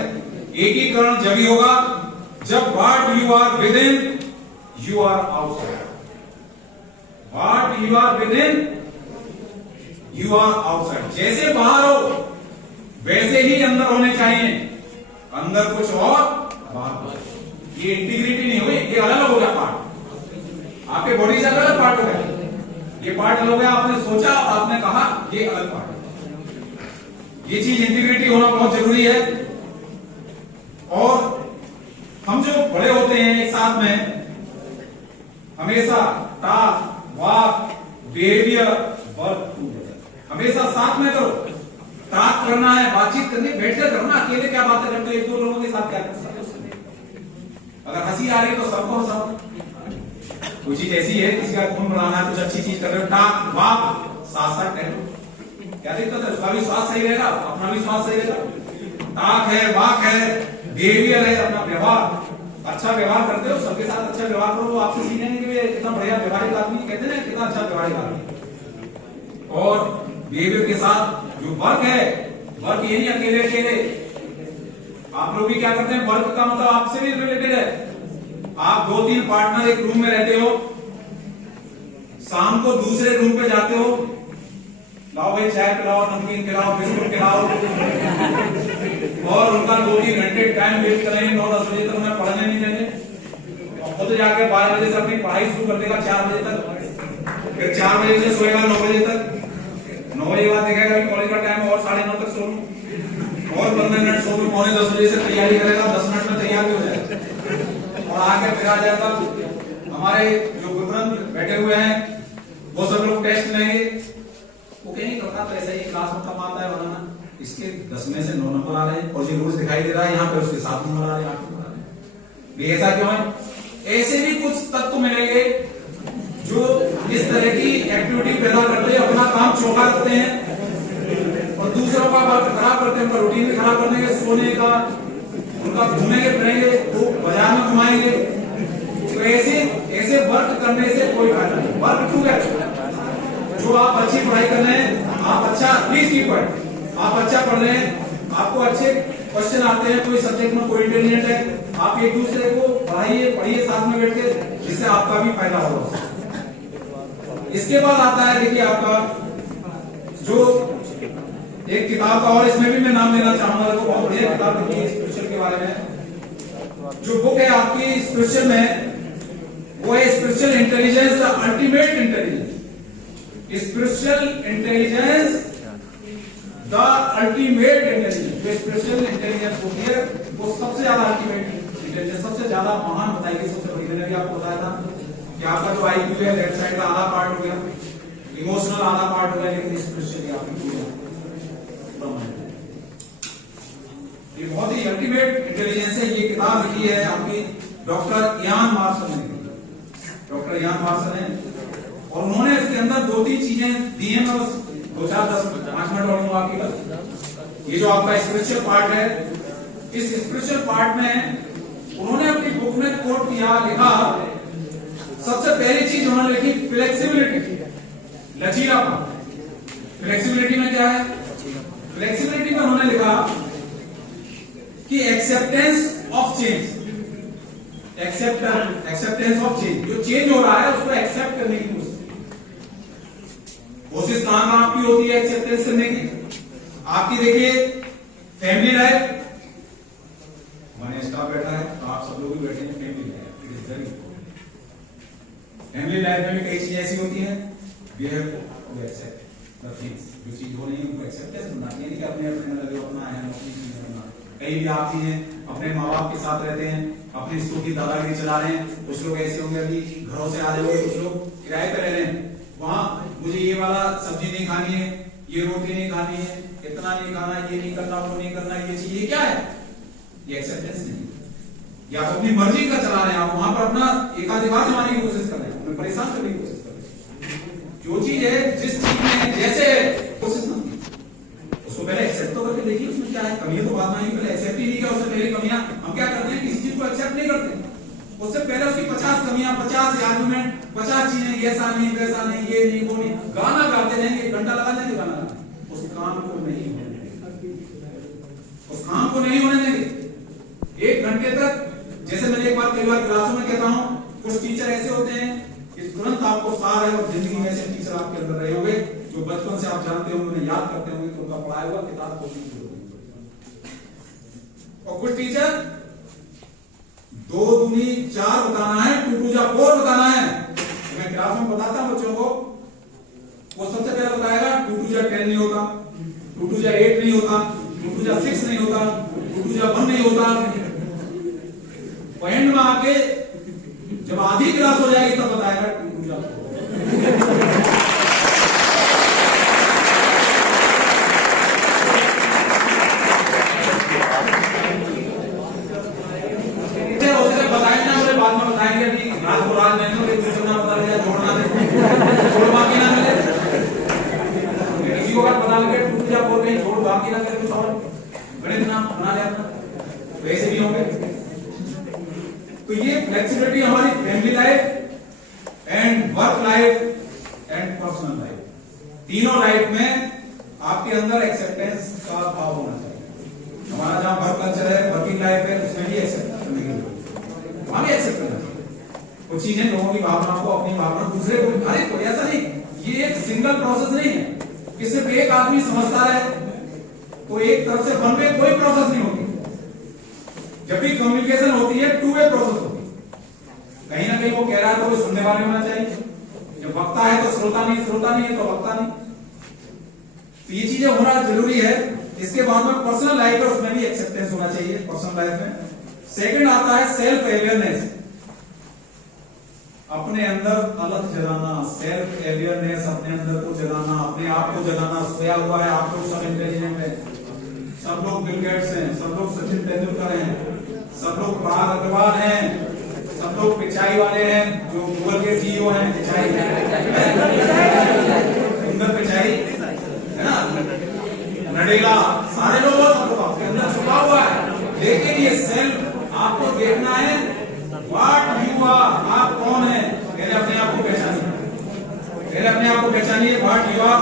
एकीकरण जब होगा जब what you are within you are outside. What you are within you are outside. जैसे बाहर हो वैसे ही अंदर होने चाहिए, अंदर कुछ और बाहर कुछ। ये इंटीग्रिटी नहीं हुई, ये अलग हो गया पार्ट, आपके बॉडी से अलग पार्ट हो गया। ये पार्ट अलग हो गया, आपने सोचा और आपने कहा ये अलग पार्ट है। ये चीज इंटीग्रिटी होना बहुत जरूरी है। और हम जो बड़े होते हैं एक साथ में, हमेशा task, work, behaviour, work together, हमेशा साथ में करो टाक करना है, बातचीत करनी, बैठ कर करना। अकेले क्या बातें करते हो, एक दो लोगों के साथ क्या कर सकते हो। अगर हंसी आ रही है तो सबको हंसाओ। कोई चीज ऐसी है किसी का खून बढ़ाना है, कुछ अच्छी चीज कर रहे हो, टाक वाक साथ साथ टहलो, क्या दिक्कत है। उसका भी स्वास्थ्य सही रहेगा, अपना भी स्वास्थ्य सही रहेगा। टाक है, वाक है, बिहेवियर है, अपना व्यवहार, अच्छा व्यवहार करते हो, सबके साथ अच्छा व्यवहार करो, आपसे सीखेंगे कि कितना बढ़िया व्यवहारिक आदमी, कहते हैं कितना अच्छा व्यवहारिक आदमी। और बिहेवियर के साथ जो वर्क है, वर्क ये नहीं अकेले अकेले, आप लोग भी क्या करते हैं, वर्क का मतलब आपसे भी रिलेटेड है। आप 2-3 पार्टनर एक रूम में रहते हो, शाम को दूसरे रूम पे जाते हो, लाओ भाई चाय पिलाओ, नमकीन खिलाओ, बिस्कुट खिलाओ, और उनका 2-3 घंटे टाइम वेस्ट करेंगे, 9-10 बजे तक उन्हें पढ़ने नहीं देंगे, और खुद जाके 12 बजे से अपनी पढ़ाई शुरू कर देगा 4 बजे तक, फिर 4 बजे से सोएगा 9 बजे तक, 9 बजे बाद देखेगा कि कॉलेज का टाइम और 9:30 तक सो लूं, और 15 मिनट सो लूं, 9:45 बजे से तैयारी करेगा, 10 मिनट में तैयार हो जाएगा, और आके फिर आ जाएगा। हमारे जो गुरुग्रंथ बैठे हुए हैं वो सब लोग टेस्ट लेंगे, वो कहेंगे करता तो ऐसा ही क्लास में कम आता है बनाना, इसके 10 में से 9 नंबर आ रहे हैं, और ये रोज दिखाई दे रहा है यहाँ पे उसके 7 नंबर आ रहे हैं, 8 नंबर आ रहे हैं। ऐसा क्यों है? ऐसे भी कुछ तत्व मिलेंगे जो इस तरह की एक्टिविटी पैदा करते हैं, अपना काम चौका रखते हैं और दूसरों का वर्क खराब करते हैं, उनका रूटीन भी खराब करने के, सोने का, उनका घूमेंगे फिरेंगे, वो बाजार में घुमाएंगे। तो ऐसे वर्क करने से कोई फायदा नहीं। वर्क टूगेदर, जो आप अच्छी पढ़ाई कर रहे हैं, आप अच्छा प्लीज कीप इट, आप अच्छा पढ़ रहे हैं, आपको अच्छे क्वेश्चन आते हैं, कोई सब्जेक्ट में कोई इंटेलिजेंट है, आप एक दूसरे को पढ़िए साथ में बैठ के, जिससे आपका भी फायदा होगा। इसके बाद आता है देखिए आपका जो एक किताब का, और इसमें भी मैं नाम लेना चाहूंगा, तो बहुत बढ़िया किताब लिखी है स्पिरिचुअल के बारे में। जो बुक है आपकी स्पिरिचुअल में, वो है spiritual intelligence, the ultimate intelligence. Spiritual intelligence, the ultimate intelligence. जो स्पिरिचुअल इंटेलिजेंस होती है वो सबसे ज्यादा अल्टीमेट इंटेलिजेंस, सबसे ज्यादा महान बताएगी, सबसे बड़ी। मैंने भी आपको बताया था कि आपका जो आईक्यू है लेफ्ट साइड का आधा पार्ट हो गया, इमोशनल आधा पार्ट हो गया, लेकिन स्पिरिचुअली आपकी ये बहुत ही अल्टीमेट इंटेलिजेंस है। ये किताब लिखी है आपकी डॉक्टर इयान मार्शल ने, डॉक्टर इयान मार्शल ने, और उन्होंने इसके अंदर 2-3 चीजें दी हैं। मैं बस 2-4-10-5 मिनट और दूंगा आपकी बस। ये जो आपका स्पिरिचुअल पार्ट है, इस स्पिरिचुअल पार्ट में उन्होंने अपनी बुक में कोट किया, लिखा, सबसे पहली चीज उन्होंने लिखी फ्लेक्सिबिलिटी, लचीलापन। फ्लेक्सिबिलिटी में क्या है? फ्लेक्सिबिलिटी में उन्होंने लिखा कि acceptance of change, acceptance of change, जो चेंज हो रहा है उसको एक्सेप्ट करने की कोशिश कहां आपकी होती है एक्सेप्टेंस करने की? आपकी देखिए फैमिली लाइफ, हमारे स्टाफ बैठा है तो आप सब लोग भी बैठे हैं, family life it is very important. Family life में भी कई चीजें ऐसी होती हैं, we have to accept the things, जो चीज हो रही है उनको एक्सेप्टेंस करना, ये नहीं कि अपने लगे अपना है अपनी चीज करना। कई भी आती हैं, अपने माँ बाप के साथ रहते हैं, अपनी सुखी दादागिरी चला रहे हैं, कुछ लोग ऐसे होंगे अभी घरों से आ जाओगे, कुछ लोग किराए पे रह रहे हैं, वहां मुझे ये वाला सब्जी नहीं खानी है, ये रोटी नहीं खानी है, इतना नहीं खाना, ये नहीं करना, वो नहीं करना, ये चीज, ये क्या है? ये एक्सेप्टेंस नहीं। या आप अपनी मर्जी का चला रहे हैं, आप वहां पर अपना एकाधिकार जमाने की कोशिश कर रहे हैं, उन्हें परेशान करने की कोशिश कर रहे हैं। जो चीज है, जिस चीज में जैसे कोशिश ना, उसको पहले एक्सेप्ट तो करके देखिए उसमें क्या है। कमियां तो बाद में आएंगी, पहले एक्सेप्ट ही नहीं किया, उससे पहले कमियां। हम क्या करते हैं, किसी चीज को एक्सेप्ट नहीं करते, उससे पहले उसकी 50 कमियां, 50 आर्गुमेंट, 50 चीजें, ऐसा नहीं, वैसा नहीं, ये नहीं, वो नहीं, गाना गाते रहेंगे, 1 घंटा लगा देंगे गाना गाने, उस काम को नहीं होने देंगे, उस काम को नहीं होने देंगे 1 घंटे तक। जैसे मैंने एक बार कई बार क्लासों में कहता हूं, कुछ टीचर ऐसे होते हैं कि तुरंत आपको सार है, और जिंदगी में ऐसे टीचर आपके अंदर रहे होंगे जो बचपन से आप जानते होंगे, उन्हें याद करते होंगे, तो उनका पढ़ाया हुआ किताब को नहीं छोड़ोगे। और कुछ टीचर 2 दूनी 4 बताना है, 2 टू जा 4 बताना है। मैं क्लास में बताता हूं बच्चों को, वो सबसे पहले बताएगा 2 टू जा 10 नहीं होता, 2 टू जा 8 नहीं होता, 2 टू जा 6 नहीं होता, 2 टू जा 1 नहीं होता। पॉइंट में आके जब आधी क्लास हो जाएगी तब बताएगा 2 टू जा 4। फ्लेक्सिबिलिटी हमारी family life and work life and personal life, तीनों लाइफ में आपके अंदर एक्सेप्टेंस का भाव होना चाहिए। हमारा जहां वर्क कल्चर है, वर्किंग लाइफ है, उसमें भी एक्सेप्ट करने की जरूरत है, वहां भी एक्सेप्ट करना चाहिए। कुछ चीजें लोगों की भावना को, अपनी भावना दूसरे को, अरे कोई ऐसा नहीं, ये एक सिंगल प्रोसेस नहीं है कि सिर्फ एक आदमी समझता है तो एक तरफ से वन वे कोई प्रोसेस नहीं होती। जब भी कम्युनिकेशन होती है टू वे प्रोसेस होती है। कहीं ना कहीं वो कह रहा है तो वो सुनने वाले होना चाहिए, जब वक्ता है तो श्रोता नहीं, श्रोता नहीं है तो वक्ता नहीं। तो ये चीजें होना जरूरी है। इसके बाद में पर्सनल लाइफ है, उसमें भी एक्सेप्टेंस होना चाहिए पर्सनल लाइफ में। सेकंड आता है सेल्फ अवेयरनेस, अपने अंदर अलग जगाना, सेल्फ अवेयरनेस, अपने अंदर को जगाना, अपने आप को जगाना। सोया हुआ है आप लोग सब इंटेलिजेंट है, सब लोग बिल गेट्स हैं, सब लोग सचिन तेंदुलकर हैं, सब लोग पराग अग्रवाल हैं, सब लोग पिचाई वाले हैं, जो गूगल के सीईओ हैं, पिचाई सुंदर पिचाई है ना, नडेला, सारे लोग आपके अंदर छुपा हुआ है। लेकिन ये सेल्फ आपको देखना है, व्हाट यू आर, आप कौन है, पहले अपने आप को पहचानिए, पहले अपने आप को पहचानिए, what you are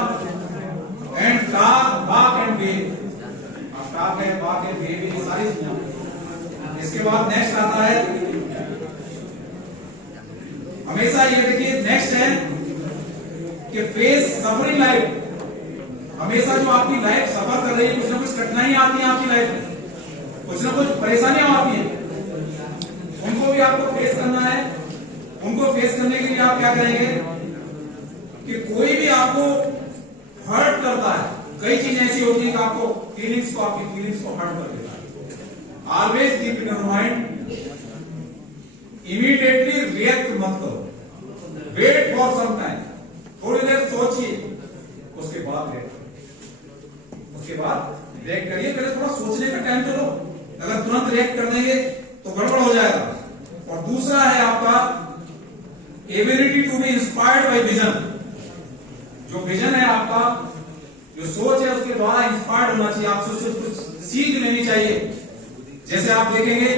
and talk walk and behave. Talk है, वॉक है, बिहेव, ये सारी चीजें। इसके बाद नेक्स्ट आता है, हमेशा ये देखिए नेक्स्ट है कि फेस सफरिंग लाइफ। हमेशा जो आपकी लाइफ सफर कर रही है, कुछ ना कुछ कठिनाइयां आती हैं आपकी लाइफ में, कुछ ना कुछ परेशानियां आती हैं, उनको भी आपको फेस करना है। उनको फेस करने के लिए आप क्या करेंगे कि कोई भी आपको हर्ट करता है, कई चीजें ऐसी होती है कि आपको फीलिंग्स को, आपकी फीलिंग्स को हर्ट कर देता है। Always keep in your mind, immediately react मत करो, वेट फॉर सम टाइम, थोड़ी देर सोचिए, उसके बाद रिएक्ट, उसके बाद रिएक्ट करिए। पहले थोड़ा सोचने का टाइम तो लो, अगर तुरंत रिएक्ट कर देंगे तो गड़बड़ हो जाएगा। और दूसरा है आपका ability to be inspired by vision. जो विजन है आपका, जो सोच है, उसके द्वारा इंस्पायर्ड होना चाहिए, आपसे उससे कुछ सीख लेनी चाहिए। जैसे आप देखेंगे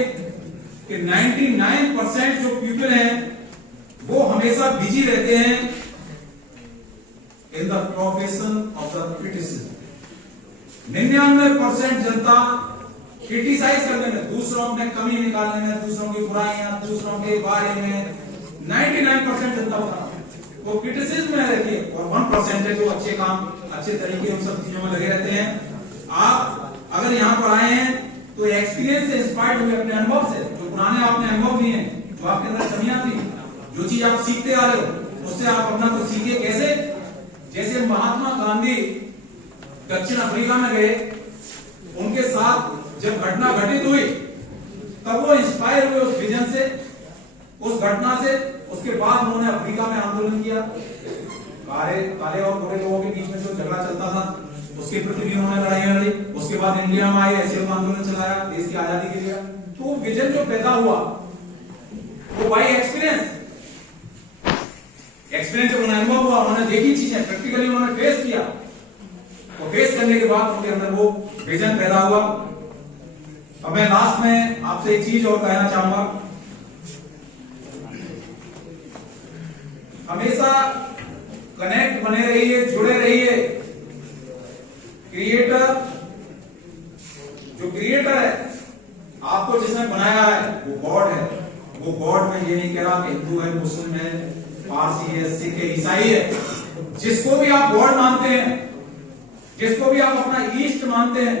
कि 99% जो पीपल हैं वो हमेशा बिजी रहते हैं in the profession of the criticism. 99% Janata criticise करने में, दूसरों में कमी निकालने में, दूसरों की बुराइयां, दूसरों के बारे में 99% जनता वो क्रिटिसिज्म में रहती है, और 1% है जो अच्छे काम, अच्छे तरीके, उन सब चीजों में लगे रहते हैं। आप अगर यहाँ पर आए हैं तो एक्सपीरियंस से इंस्पायर्ड हुए, अपने अनुभव से, जो पुराने आपने अनुभव लिए हैं, जो आपके अंदर कमियां थी, जो चीज आप सीखते आ रहे हो, उससे आप अपना कुछ सीखिए। कैसे? जैसे महात्मा गांधी दक्षिण अफ्रीका में गए, उनके साथ जब घटना घटित हुई तब वो इंस्पायर हुए उस विजन से, उस घटना से। उसके बाद उन्होंने अफ्रीका में आंदोलन किया, काले और गोरे लोगों के बीच में जो झगड़ा चलता था उसके प्रति भी उन्होंने लड़ाई लड़ी। उसके बाद इंडिया में आए, ऐसे आंदोलन चलाया देश की आजादी के लिए। तो विजन जो पैदा हुआ वो बाई एक्सपीरियंस, जब उन्हें अनुभव हुआ, उन्होंने देखी चीजें, प्रैक्टिकली उन्होंने फेस किया, तो फेस करने के बाद उनके अंदर वो विजन पैदा हुआ। अब मैं लास्ट में आपसे एक चीज और कहना चाहूंगा, हमेशा कनेक्ट बने रहिए, जुड़े रहिए। जो क्रिएटर है, आपको जिसने बनाया है वो गॉड है। वो गॉड में ये नहीं कह रहा कि हिंदू है, मुस्लिम है, पारसी है, सिख है, ईसाई है। जिसको भी आप गॉड मानते हैं, जिसको भी आप अपना ईष्ट मानते हैं,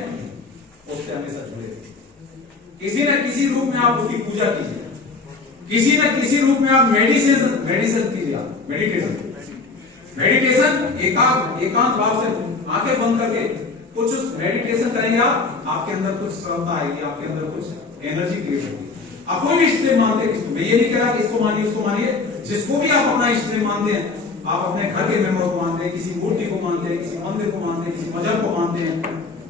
उससे हमेशा जुड़े रहिए। किसी न किसी रूप में आप उसकी पूजा कीजिए, किसी न किसी रूप में आप मेडिटेशन कीजिए। मेडिटेशन एकांत भाव से आंखें बंद करके कुछ मेडिटेशन करेंगे आपके अंदर कुछ श्रद्धा आएगी, आपके अंदर कुछ एनर्जी क्रिएट होगी। आप कोई भी इष्ट मानते हैं, मैं ये नहीं कह रहा कि इसको मानिए उसको मानिए, जिसको भी आप अपना इष्ट मानते हैं, आप अपने घर के मेंबर को मानते हैं, किसी मूर्ति को मानते हैं, किसी मंदिर को मानते हैं, किसी मजहब को मानते हैं,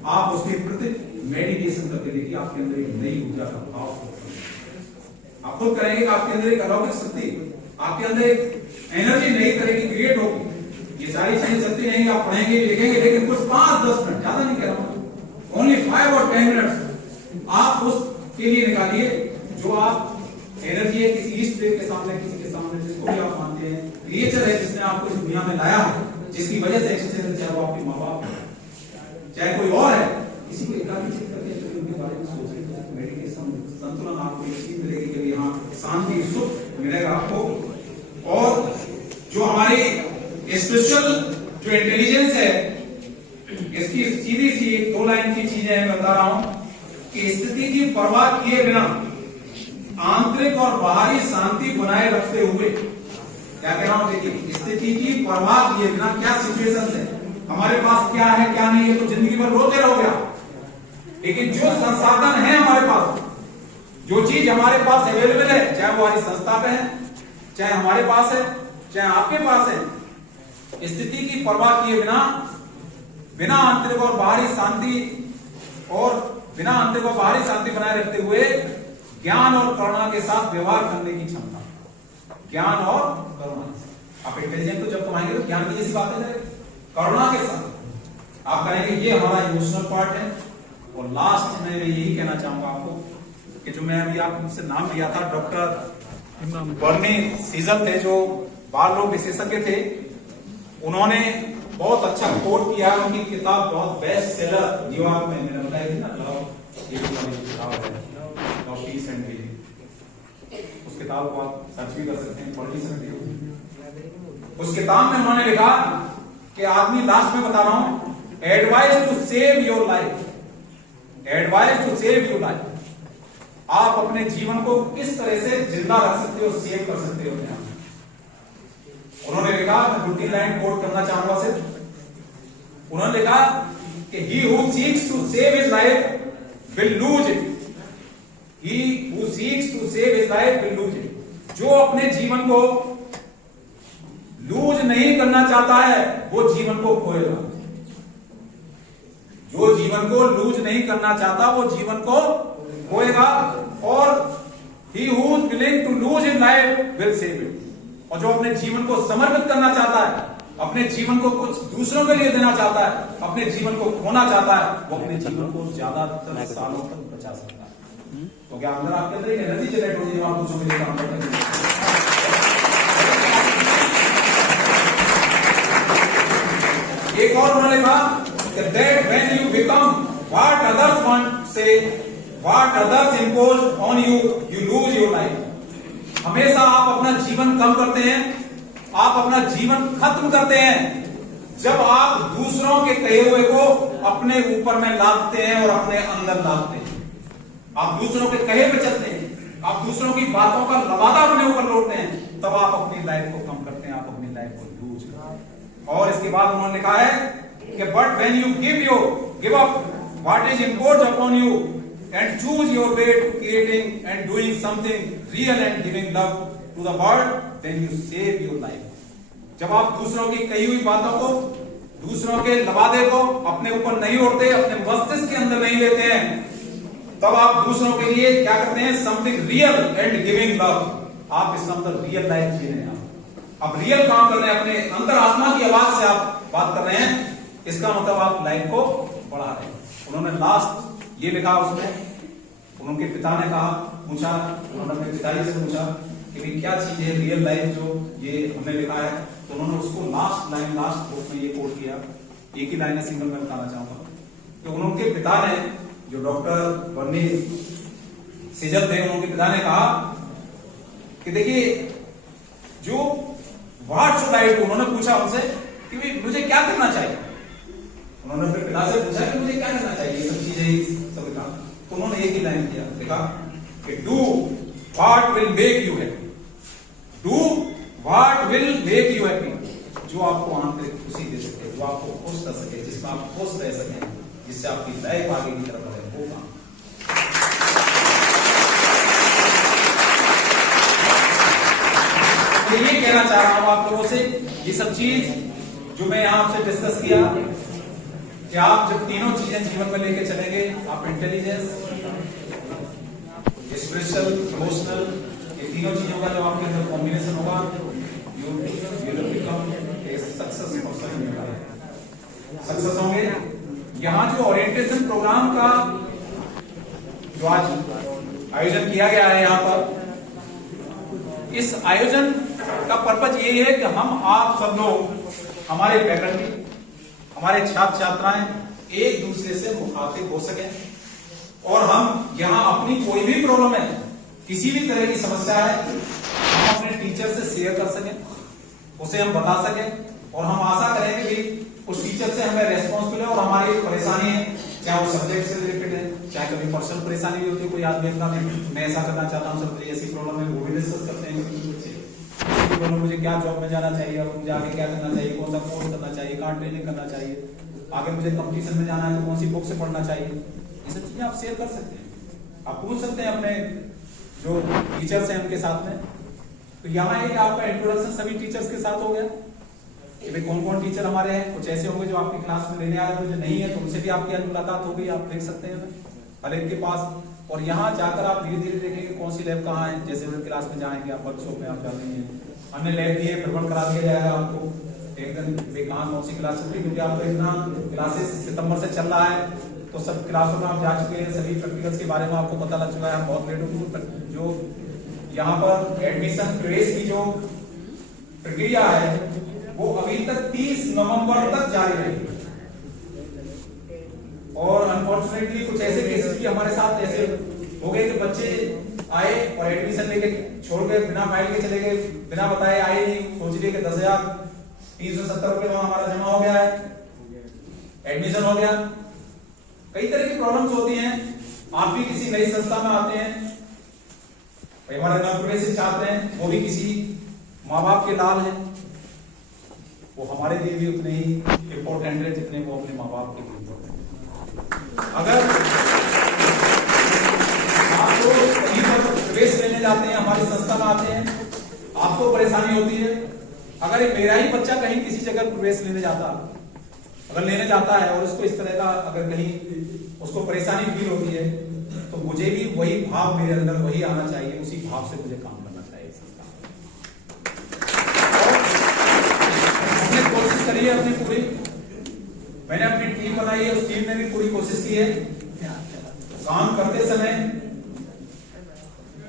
आप उसके प्रति मेडिटेशन करके देखिए, आपके अंदर एक नई ऊर्जा का भाव आप खुद करेंगे कि आपके अंदर एक अलौकिक शक्ति, आपके अंदर एक एनर्जी नई तरह की क्रिएट होगी। ये सारी चीजें चलती रहेंगी, आप पढ़ेंगे लिखेंगे, लेकिन कुछ 5-10 मिनट, ज्यादा नहीं कह रहा हूं, ओनली 5 और 10 मिनट्स आप उसके लिए निकालिए जो आप एनर्जी है किसी ईस्ट देव के सामने, किसी के सामने, जिसको भी आप मानते हैं, क्रिएचर है जिसने आपको इस दुनिया में लाया है, जिसकी वजह से एक्सचेंज, चाहे वो आपके माँ बाप चाहे कोई और है, किसी को एकाग्रचित करके उनके बारे में सोचेंगे, मेडिटेशन, संतुलन, आपको एक चीज मिलेगी कि यहाँ शांति, सुख मिलेगा आपको। और जो हमारी स्पेशल जो इंटेलिजेंस है, इसकी सीधी सी 2 लाइन की चीजें मैं बता रहा हूं कि स्थिति की परवाह किए बिना आंतरिक और बाहरी शांति बनाए रखते हुए, क्या कह रहा हूं, देखिए, स्थिति की परवाह किए बिना, क्या सिचुएशन है हमारे पास, क्या है क्या नहीं है, तो जिंदगी भर रोते रहोगे आप, लेकिन जो संसाधन है हमारे पास, जो चीज हमारे पास अवेलेबल है, चाहे वो हमारी संस्था पे है, चाहे हमारे पास है, चाहे आपके पास है, स्थिति की परवाह किए बिना, बिना आंतरिक और बाहरी शांति बनाए रखते हुए ज्ञान और करुणा के साथ व्यवहार करने की क्षमता, ज्ञान और करुणा। आप इंटेलिजेंट को जब कमाएंगे तो ज्ञान की जैसी बातें करेंगे, करुणा के साथ आप कहेंगे ये हमारा इमोशनल पार्ट है। और लास्ट में मैं यही कहना चाहूंगा आपको कि जो मैं अभी आपसे नाम लिया था, डॉक्टर बर्नी सीजल थे, जो बाल रोग विशेषज्ञ थे, उन्होंने बहुत अच्छा कोट किया। उनकी किताब बहुत बेस्ट सेलर न्यूयॉर्क में, मैंने बताया थी ना, उस किताब को आप सर्च भी कर सकते हैं, पढ़ भी सकते हो। उस किताब में उन्होंने लिखा कि आदमी, लास्ट में बता रहा हूं, advice to save your life, advice to save your life, आप अपने जीवन को किस तरह से जिंदा रख सकते हो, सेव कर सकते हो। उन्होंने लिखा, मैं 2-3 लाइन कोट करना चाहूंगा सिर्फ। उन्होंने लिखा कि he who seeks to save his life will lose it, he who seeks to save his life will lose it। जो अपने जीवन को लूज नहीं करना चाहता है वो जीवन को खोएगा, जो जीवन को लूज नहीं करना चाहता वो जीवन को खोएगा। और he who is willing to lose his life will save it। और जो अपने जीवन को समर्पित करना चाहता है, अपने जीवन को कुछ दूसरों के लिए देना चाहता है, अपने जीवन को खोना चाहता है, वो अपने जीवन को ज्यादातर सालों तक बचा सकता है। तो क्या अंदर आपके अंदर एक एनर्जी जनरेट होती है, आप दूसरों के लिए काम करते हैं। एक और उन्होंने कहा that when you become what others want say, what others impose on you, you lose your life। हमेशा आप अपना जीवन कम करते हैं, आप अपना जीवन खत्म करते हैं जब आप दूसरों के कहे हुए को अपने ऊपर में लादते हैं और अपने अंदर लादते हैं। आप दूसरों के कहे पे चलते हैं, आप दूसरों की बातों का लवादा अपने ऊपर लौटते हैं, तब आप अपनी लाइफ को कम करते हैं, आप अपनी लाइफ को लूज करते हैं। और इसके बाद उन्होंने लिखा है कि but when you give up what is imposed upon you and choose your way to creating and doing something real and giving love to the world, then you save your life। जब आप दूसरों की कही हुई बातों को, दूसरों के लवादे को अपने ऊपर नहीं ओढ़ते, अपने मस्तिष्क के अंदर नहीं लेते हैं, तब आप दूसरों के लिए क्या करते हैं, something real and giving love। आप इसका मतलब रियल लाइफ जी रहे हैं, आप रियल काम कर रहे हैं, अपने अंतर आत्मा की आवाज से आप बात कर रहे हैं, इसका मतलब आप लाइफ को बढ़ा रहे हैं। उन्होंने लास्ट ये लिखा, उसमें उनके पिता ने कहा, पूछा, उन्होंने अपने पिताजी से पूछा कि भाई क्या चीज है रियल लाइफ जो ये हमने लिखा है, तो उन्होंने उसको लास्ट कोट में ये कोट किया। एक ही लाइन है, सिंगल में बताना चाहूंगा कि उनके पिता ने, जो डॉक्टर बर्नी सीजल थे, उनके पिता ने कहा कि देखिए, जो व्हाट शुड आई डू, उन्होंने पूछा उनसे कि भाई मुझे क्या करना चाहिए। उन्होंने अपने पिता से पूछा कि मुझे क्या करना चाहिए, ये सब चीजें सब लिखा। तो उन्होंने एक ही लाइन किया, देखा कि do what will make you happy, do what will make you happy, जो आपको आंतरिक खुशी दे सके, जो आपको खुश कर सके, जिसमें आप खुश रह सकें, जिससे आपकी लाइफ आगे की तरफ बढ़े, वो काम। तो ये कहना चाह रहा हूं आप लोगों से, ये सब चीज जो मैं यहां आपसे डिस्कस किया कि आप जब तीनों चीजें जीवन में लेके चलेंगे, आप इंटेलिजेंस, स्पिरिचुअल, इमोशनल, ये तीनों चीजों का जब आपके अंदर कॉम्बिनेशन होगा, you will become a success person. Success होंगे। यहाँ जो ओरिएंटेशन प्रोग्राम का जो आज आयोजन किया गया है यहाँ पर, इस आयोजन का पर्पज यही है कि हम आप सब लोग, हमारे फैकल्टी, हमारे छात्र छात्राएं एक दूसरे से मुखातिब हो सके और हम यहाँ अपनी कोई भी प्रॉब्लम है, किसी भी तरह की समस्या है, हम अपने टीचर से शेयर कर सकें, उसे हम बता सकें और हम आशा करेंगे कि उस टीचर से हमें रेस्पॉन्स मिले और हमारी परेशानी है, चाहे वो सब्जेक्ट से रिलेटेड है, चाहे कभी पर्सनल परेशानी भी होती है, कोई आदमी अपना मैं ऐसा करना चाहता हूँ, सर ऐसी प्रॉब्लम है, वो भी डिस्कस करते हैं कि प्रॉब्लम, मुझे क्या जॉब में जाना चाहिए, और मुझे आगे क्या करना चाहिए, कौन सा कोर्स करना चाहिए, कहाँ ट्रेनिंग करना चाहिए, आगे मुझे कंपटीशन में जाना है तो कौन सी बुक से पढ़ना चाहिए, ये सब चीजें आप शेयर कर सकते हैं। आप पूछ सकते हैं अपने जो टीचर्स हैं उनके साथ में। तो यहाँ एक आपका इंट्रोडक्शन सभी टीचर्स के साथ हो गया कि भाई कौन कौन टीचर हमारे हैं। कुछ ऐसे होंगे जो आपकी क्लास में लेने आ रहे हैं, जो नहीं है तो उनसे भी आपकी मुलाकात होगी, आप देख सकते हैं हर एक के पास। और यहाँ जाकर आप धीरे धीरे देखेंगे कौन सी लैब कहाँ है। जैसे उनके क्लास में जाएंगे आप, वर्कशॉप में आप जाते हैं, अन्य लैब दिए भ्रमण करा दिया जाएगा आपको एक दिन वे कहाँ कौन सी क्लास चल रही, क्योंकि आपको इतना क्लासेस सितंबर से चल रहा है तो सब क्लासों में आप जा चुके हैं, सभी प्रैक्टिकल्स के बारे में आपको पता लग चुका है। बहुत लेट होगी। जो यहाँ पर एडमिशन प्रवेश की जो प्रक्रिया है वो अभी तक 30 नवंबर तक जारी रहेगी। और अनफॉर्चुनेटली कुछ ऐसे केसेस भी हमारे साथ ऐसे हो गए कि बच्चे आए और एडमिशन लेके छोड़ गए, बिना फाइल के चले गए, बिना बताए आए नहीं, सोच लिए कि 10,370 रुपए वहां हमारा जमा हो गया है, एडमिशन हो गया। कई तरह की प्रॉब्लम्स होती हैं। आप भी किसी नई संस्था में आते हैं, हमारे नवप्रवेशित छात्र हैं, वो भी किसी माँ बाप के लाल हैं, वो हमारे लिए भी उतने ही इम्पोर्टेंट है जितने वो अपने माँ बाप के लिए इम्पोर्टेंट है। अगर आप लोग कहीं पर प्रवेश लेने जाते हैं, हमारी संस्था में आते हैं, आपको परेशानी होती है, अगर मेरा ही बच्चा कहीं किसी जगह प्रवेश लेने जाता है और उसको इस तरह का अगर कहीं उसको परेशानी फील होती है तो मुझे भी वही भाव मेरे अंदर वही आना चाहिए, उसी भाव से मुझे काम करना चाहिए। हमने कोशिश करी है अपनी पूरी, मैंने अपनी टीम बनाई है, उस टीम ने भी पूरी कोशिश की है। काम करते समय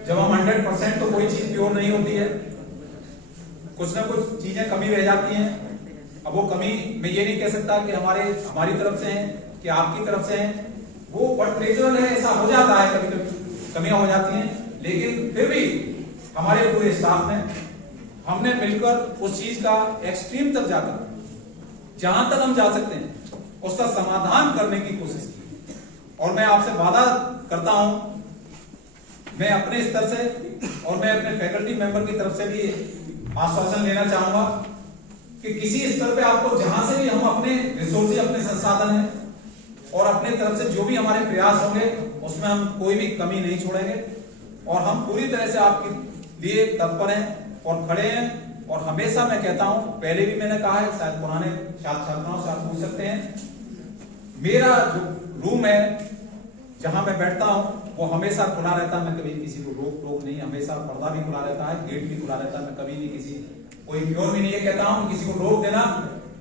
जब हम 100% तो कोई चीज प्योर नहीं होती है, कुछ ना कुछ चीजें कमी रह जाती हैं। अब वो कमी मैं ये नहीं कह सकता कि हमारी तरफ से है कि आपकी तरफ से है, वो बट नेचुरल है, ऐसा हो जाता है, कभी कभी कमियां हो जाती हैं। लेकिन फिर भी हमारे पूरे स्टाफ में हमने मिलकर उस चीज का एक्सट्रीम तक जाकर जहां तक हम जा सकते हैं उसका समाधान करने की कोशिश की। और मैं आपसे वादा करता हूं, मैं अपने स्तर से और मैं अपने फैकल्टी मेंबर की तरफ से भी आश्वासन लेना चाहूंगा कि किसी स्तर पे आपको जहां से भी हम अपने रिसोर्सेज, अपने संसाधन हैं और अपने तरफ से जो भी हमारे प्रयास होंगे उसमें हम कोई भी कमी नहीं छोड़ेंगे और हम पूरी तरह से आपके लिए तत्पर हैं और खड़े हैं। और हमेशा मैं कहता हूं, पहले भी मैंने कहा है, शायद पुराने छात्र छात्राओं से आप पूछ सकते हैं, मेरा जो रूम है जहां मैं बैठता हूं वो हमेशा खुला रहता है। मैं कभी किसी को रोक नहीं, हमेशा पर्दा भी खुला रहता है, गेट भी खुला रहता है। मैं कभी नहीं किसी कोई प्योर भी नहीं ये कहता हूं किसी को रोक देना।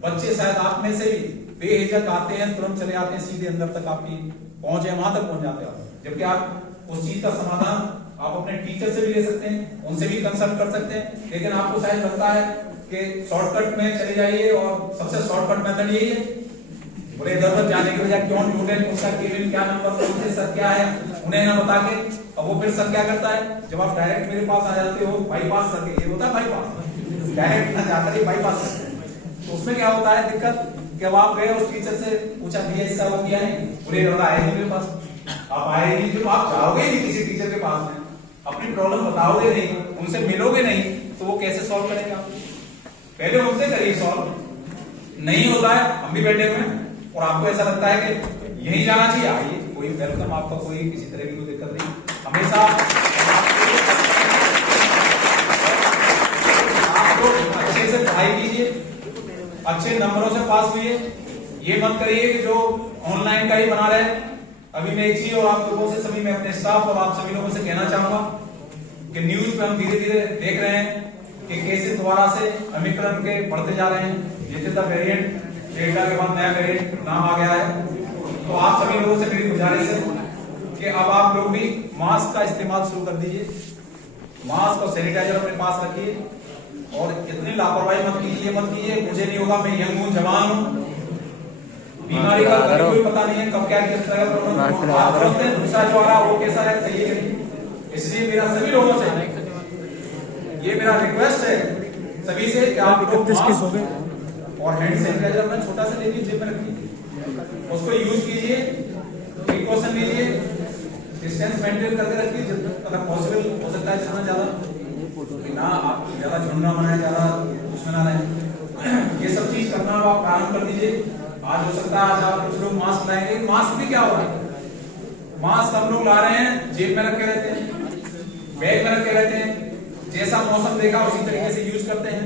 बच्चे शायद आप में से भी बेहिचक आते हैं, तुरंत चले आते हैं, सीधे अंदर तक आपकी पहुंच है, वहां तक पहुंच जाते हैं। जबकि आप उस चीज का समाधान आप अपने टीचर से भी ले सकते हैं, उनसे भी कंसल्ट कर सकते हैं। लेकिन आपको शायद लगता है कि शॉर्टकट में चले जाइए और सबसे शॉर्टकट मेथड यही है, बोले इधर उधर जाने के बजाय क्यों ढूंढे उसका केबिन क्या नंबर, उनसे सर क्या है, उन्हें ना बता के। अब वो फिर सर क्या करता है, जब आप डायरेक्ट मेरे पास आ जाते हो बाईपास करके, ये होता है बाईपास, डायरेक्ट ना जाकर ही बाईपास करते हैं। तो उसमें क्या होता है दिक्कत, जब आप गए उस टीचर से पूछा भैया इसका वो किया है, बोले लड़का आए मेरे पास, आप आए नहीं, जब आप जाओगे नहीं किसी टीचर के पास में, अपनी प्रॉब्लम बताओगे नहीं, उनसे मिलोगे नहीं, तो वो कैसे सॉल्व करेगा। पहले उनसे करिए सॉल्व, नहीं होता है हम भी बैठे हुए हैं और आपको ऐसा लगता है कि यही जाना चाहिए, आइए, कोई वेलकम, आपका कोई किसी तरह की कोई दिक्कत नहीं। हमेशा आप लोग अच्छे से पढ़ाई कीजिए, अच्छे नंबरों से पास हुई, ये मत करिए कि जो ऑनलाइन का ही बना रहे। अभी मैं एक चीज और आप लोगों से सभी, मैं अपने स्टाफ और आप सभी लोगों से कहना चाहूंगा कि न्यूज पे हम धीरे धीरे देख रहे हैं कि केसेस दोबारा से ओमिक्रॉन के बढ़ते जा रहे हैं। ये था वेरिएंट, डेल्टा के बाद नया वेरिएंट नाम आ गया है। तो आप सभी लोगों से मेरी गुजारिश है कि अब आप लोग भी मास्क का इस्तेमाल शुरू कर दीजिए। मास्क और सैनिटाइजर अपने पास रखिए और इतनी लापरवाही मत कीजिए, मत कीजिए मुझे नहीं होगा, मैं यंग हूँ, जवान हूँ, बीमारी का कोई पता नहीं है कब क्या किस तरह का दूसरा जो आ रहा वो कैसा है, सही है नहीं। इसलिए मेरा सभी लोगों से ये मेरा रिक्वेस्ट है सभी से कि आप लोग मास्क और हैंड सैनिटाइजर अपना छोटा सा ले लीजिए, जेब में रखिए, उसको यूज कीजिए, प्रिकॉशन लीजिए, डिस्टेंस मेंटेन करके रखिए अगर पॉसिबल हो सकता है जितना ज्यादा ना आप ज्यादा झुंड ना बनाए, ज्यादा उसमें ना रहे। ये सब चीज करना आप प्रारंभ कर दीजिए। आज हो सकता है आज आप कुछ लोग मास्क लाएंगे, मास्क भी क्या हो रहा है, मास्क हम लोग ला रहे हैं जेब में रखे रहते हैं, बैग में रखे रहते हैं, जैसा मौसम देखा उसी तरीके से यूज करते हैं।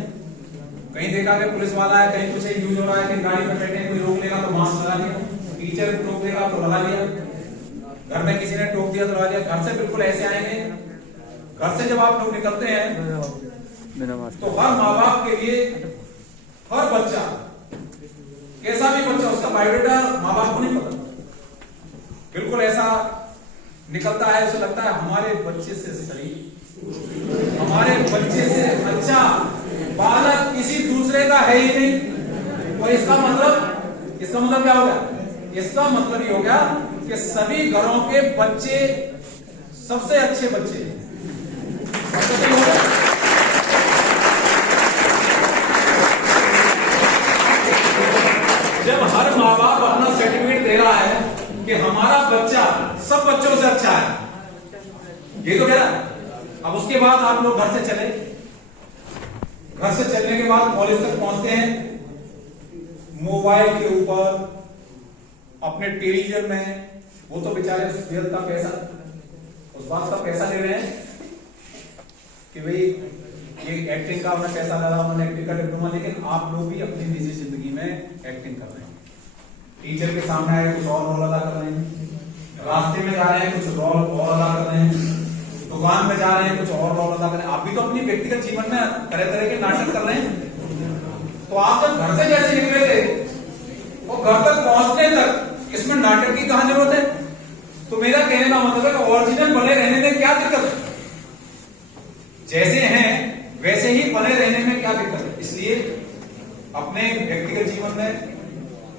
कहीं देखा कि पुलिस वाला है, कहीं कुछ यूज हो रहा है, कहीं गाड़ी में बैठे कोई रोक लेगा तो मास्क लगा लिया, टीचर टोक देगा तो लगा लिया, घर में किसी ने टोक दिया तो लगा लिया। घर से बिल्कुल ऐसे आएंगे, घर से जब आप लोग निकलते हैं तो हर माँ बाप के लिए हर बच्चा, कैसा भी बच्चा, उसका बायोडाटा माँ बाप को नहीं पता, बिल्कुल ऐसा निकलता है, उसे लगता है हमारे बच्चे से सही, हमारे बच्चे से अच्छा बालक किसी दूसरे का है ही नहीं। तो इसका मतलब क्या हो गया, इसका मतलब ये हो गया कि सभी घरों के बच्चे सबसे अच्छे बच्चे जब हर माँ बाप अपना सर्टिफिकेट दे रहा है कि हमारा बच्चा सब बच्चों से अच्छा है, ये तो कह रहा है। अब उसके बाद आप लोग घर से चले, घर से चलने के बाद कॉलेज तक पहुंचते हैं, मोबाइल के ऊपर अपने टेलीविजन में, वो तो बेचारे का पैसा, उस बात का पैसा ले रहे हैं कि भाई ये एक्टिंग का उन्हें पैसा लगा, उन्होंने एक्टिंग का डिप्लोमा, लेकिन आप लोग भी अपनी निजी जिंदगी में एक्टिंग कर रहे हैं। टीचर के सामने आए कुछ और रोल अदा कर रहे हैं, रास्ते में जा रहे हैं कुछ रोल और अदा कर रहे हैं, दुकान में जा रहे हैं कुछ और रोल अदा कर रहे हैं। आप भी तो अपनी व्यक्तिगत जीवन में तरह तरह के नाटक कर रहे हैं। तो आप जब घर से जैसे निकले थे और घर तक पहुंचने तक इसमें नाटक की कहां जरूरत है। तो मेरा कहने का मतलब है कि ओरिजिनल बने रहने में क्या दिक्कत है, जैसे हैं वैसे ही बने रहने में क्या दिक्कत है। इसलिए अपने व्यक्तिगत जीवन में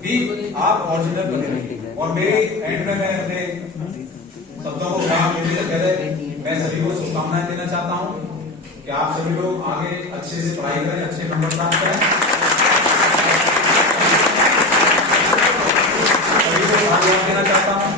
भी आप ओरिजिनल बने रहिए। और मेरे एंड में मैं अपने शब्दों को विराम देने से पहले मैं सभी को शुभकामनाएं देना चाहता हूं कि आप सभी लोग आगे अच्छे से पढ़ाई करें, अच्छे नंबर प्राप्त करें। सभी को धन्यवाद देना चाहता हूं।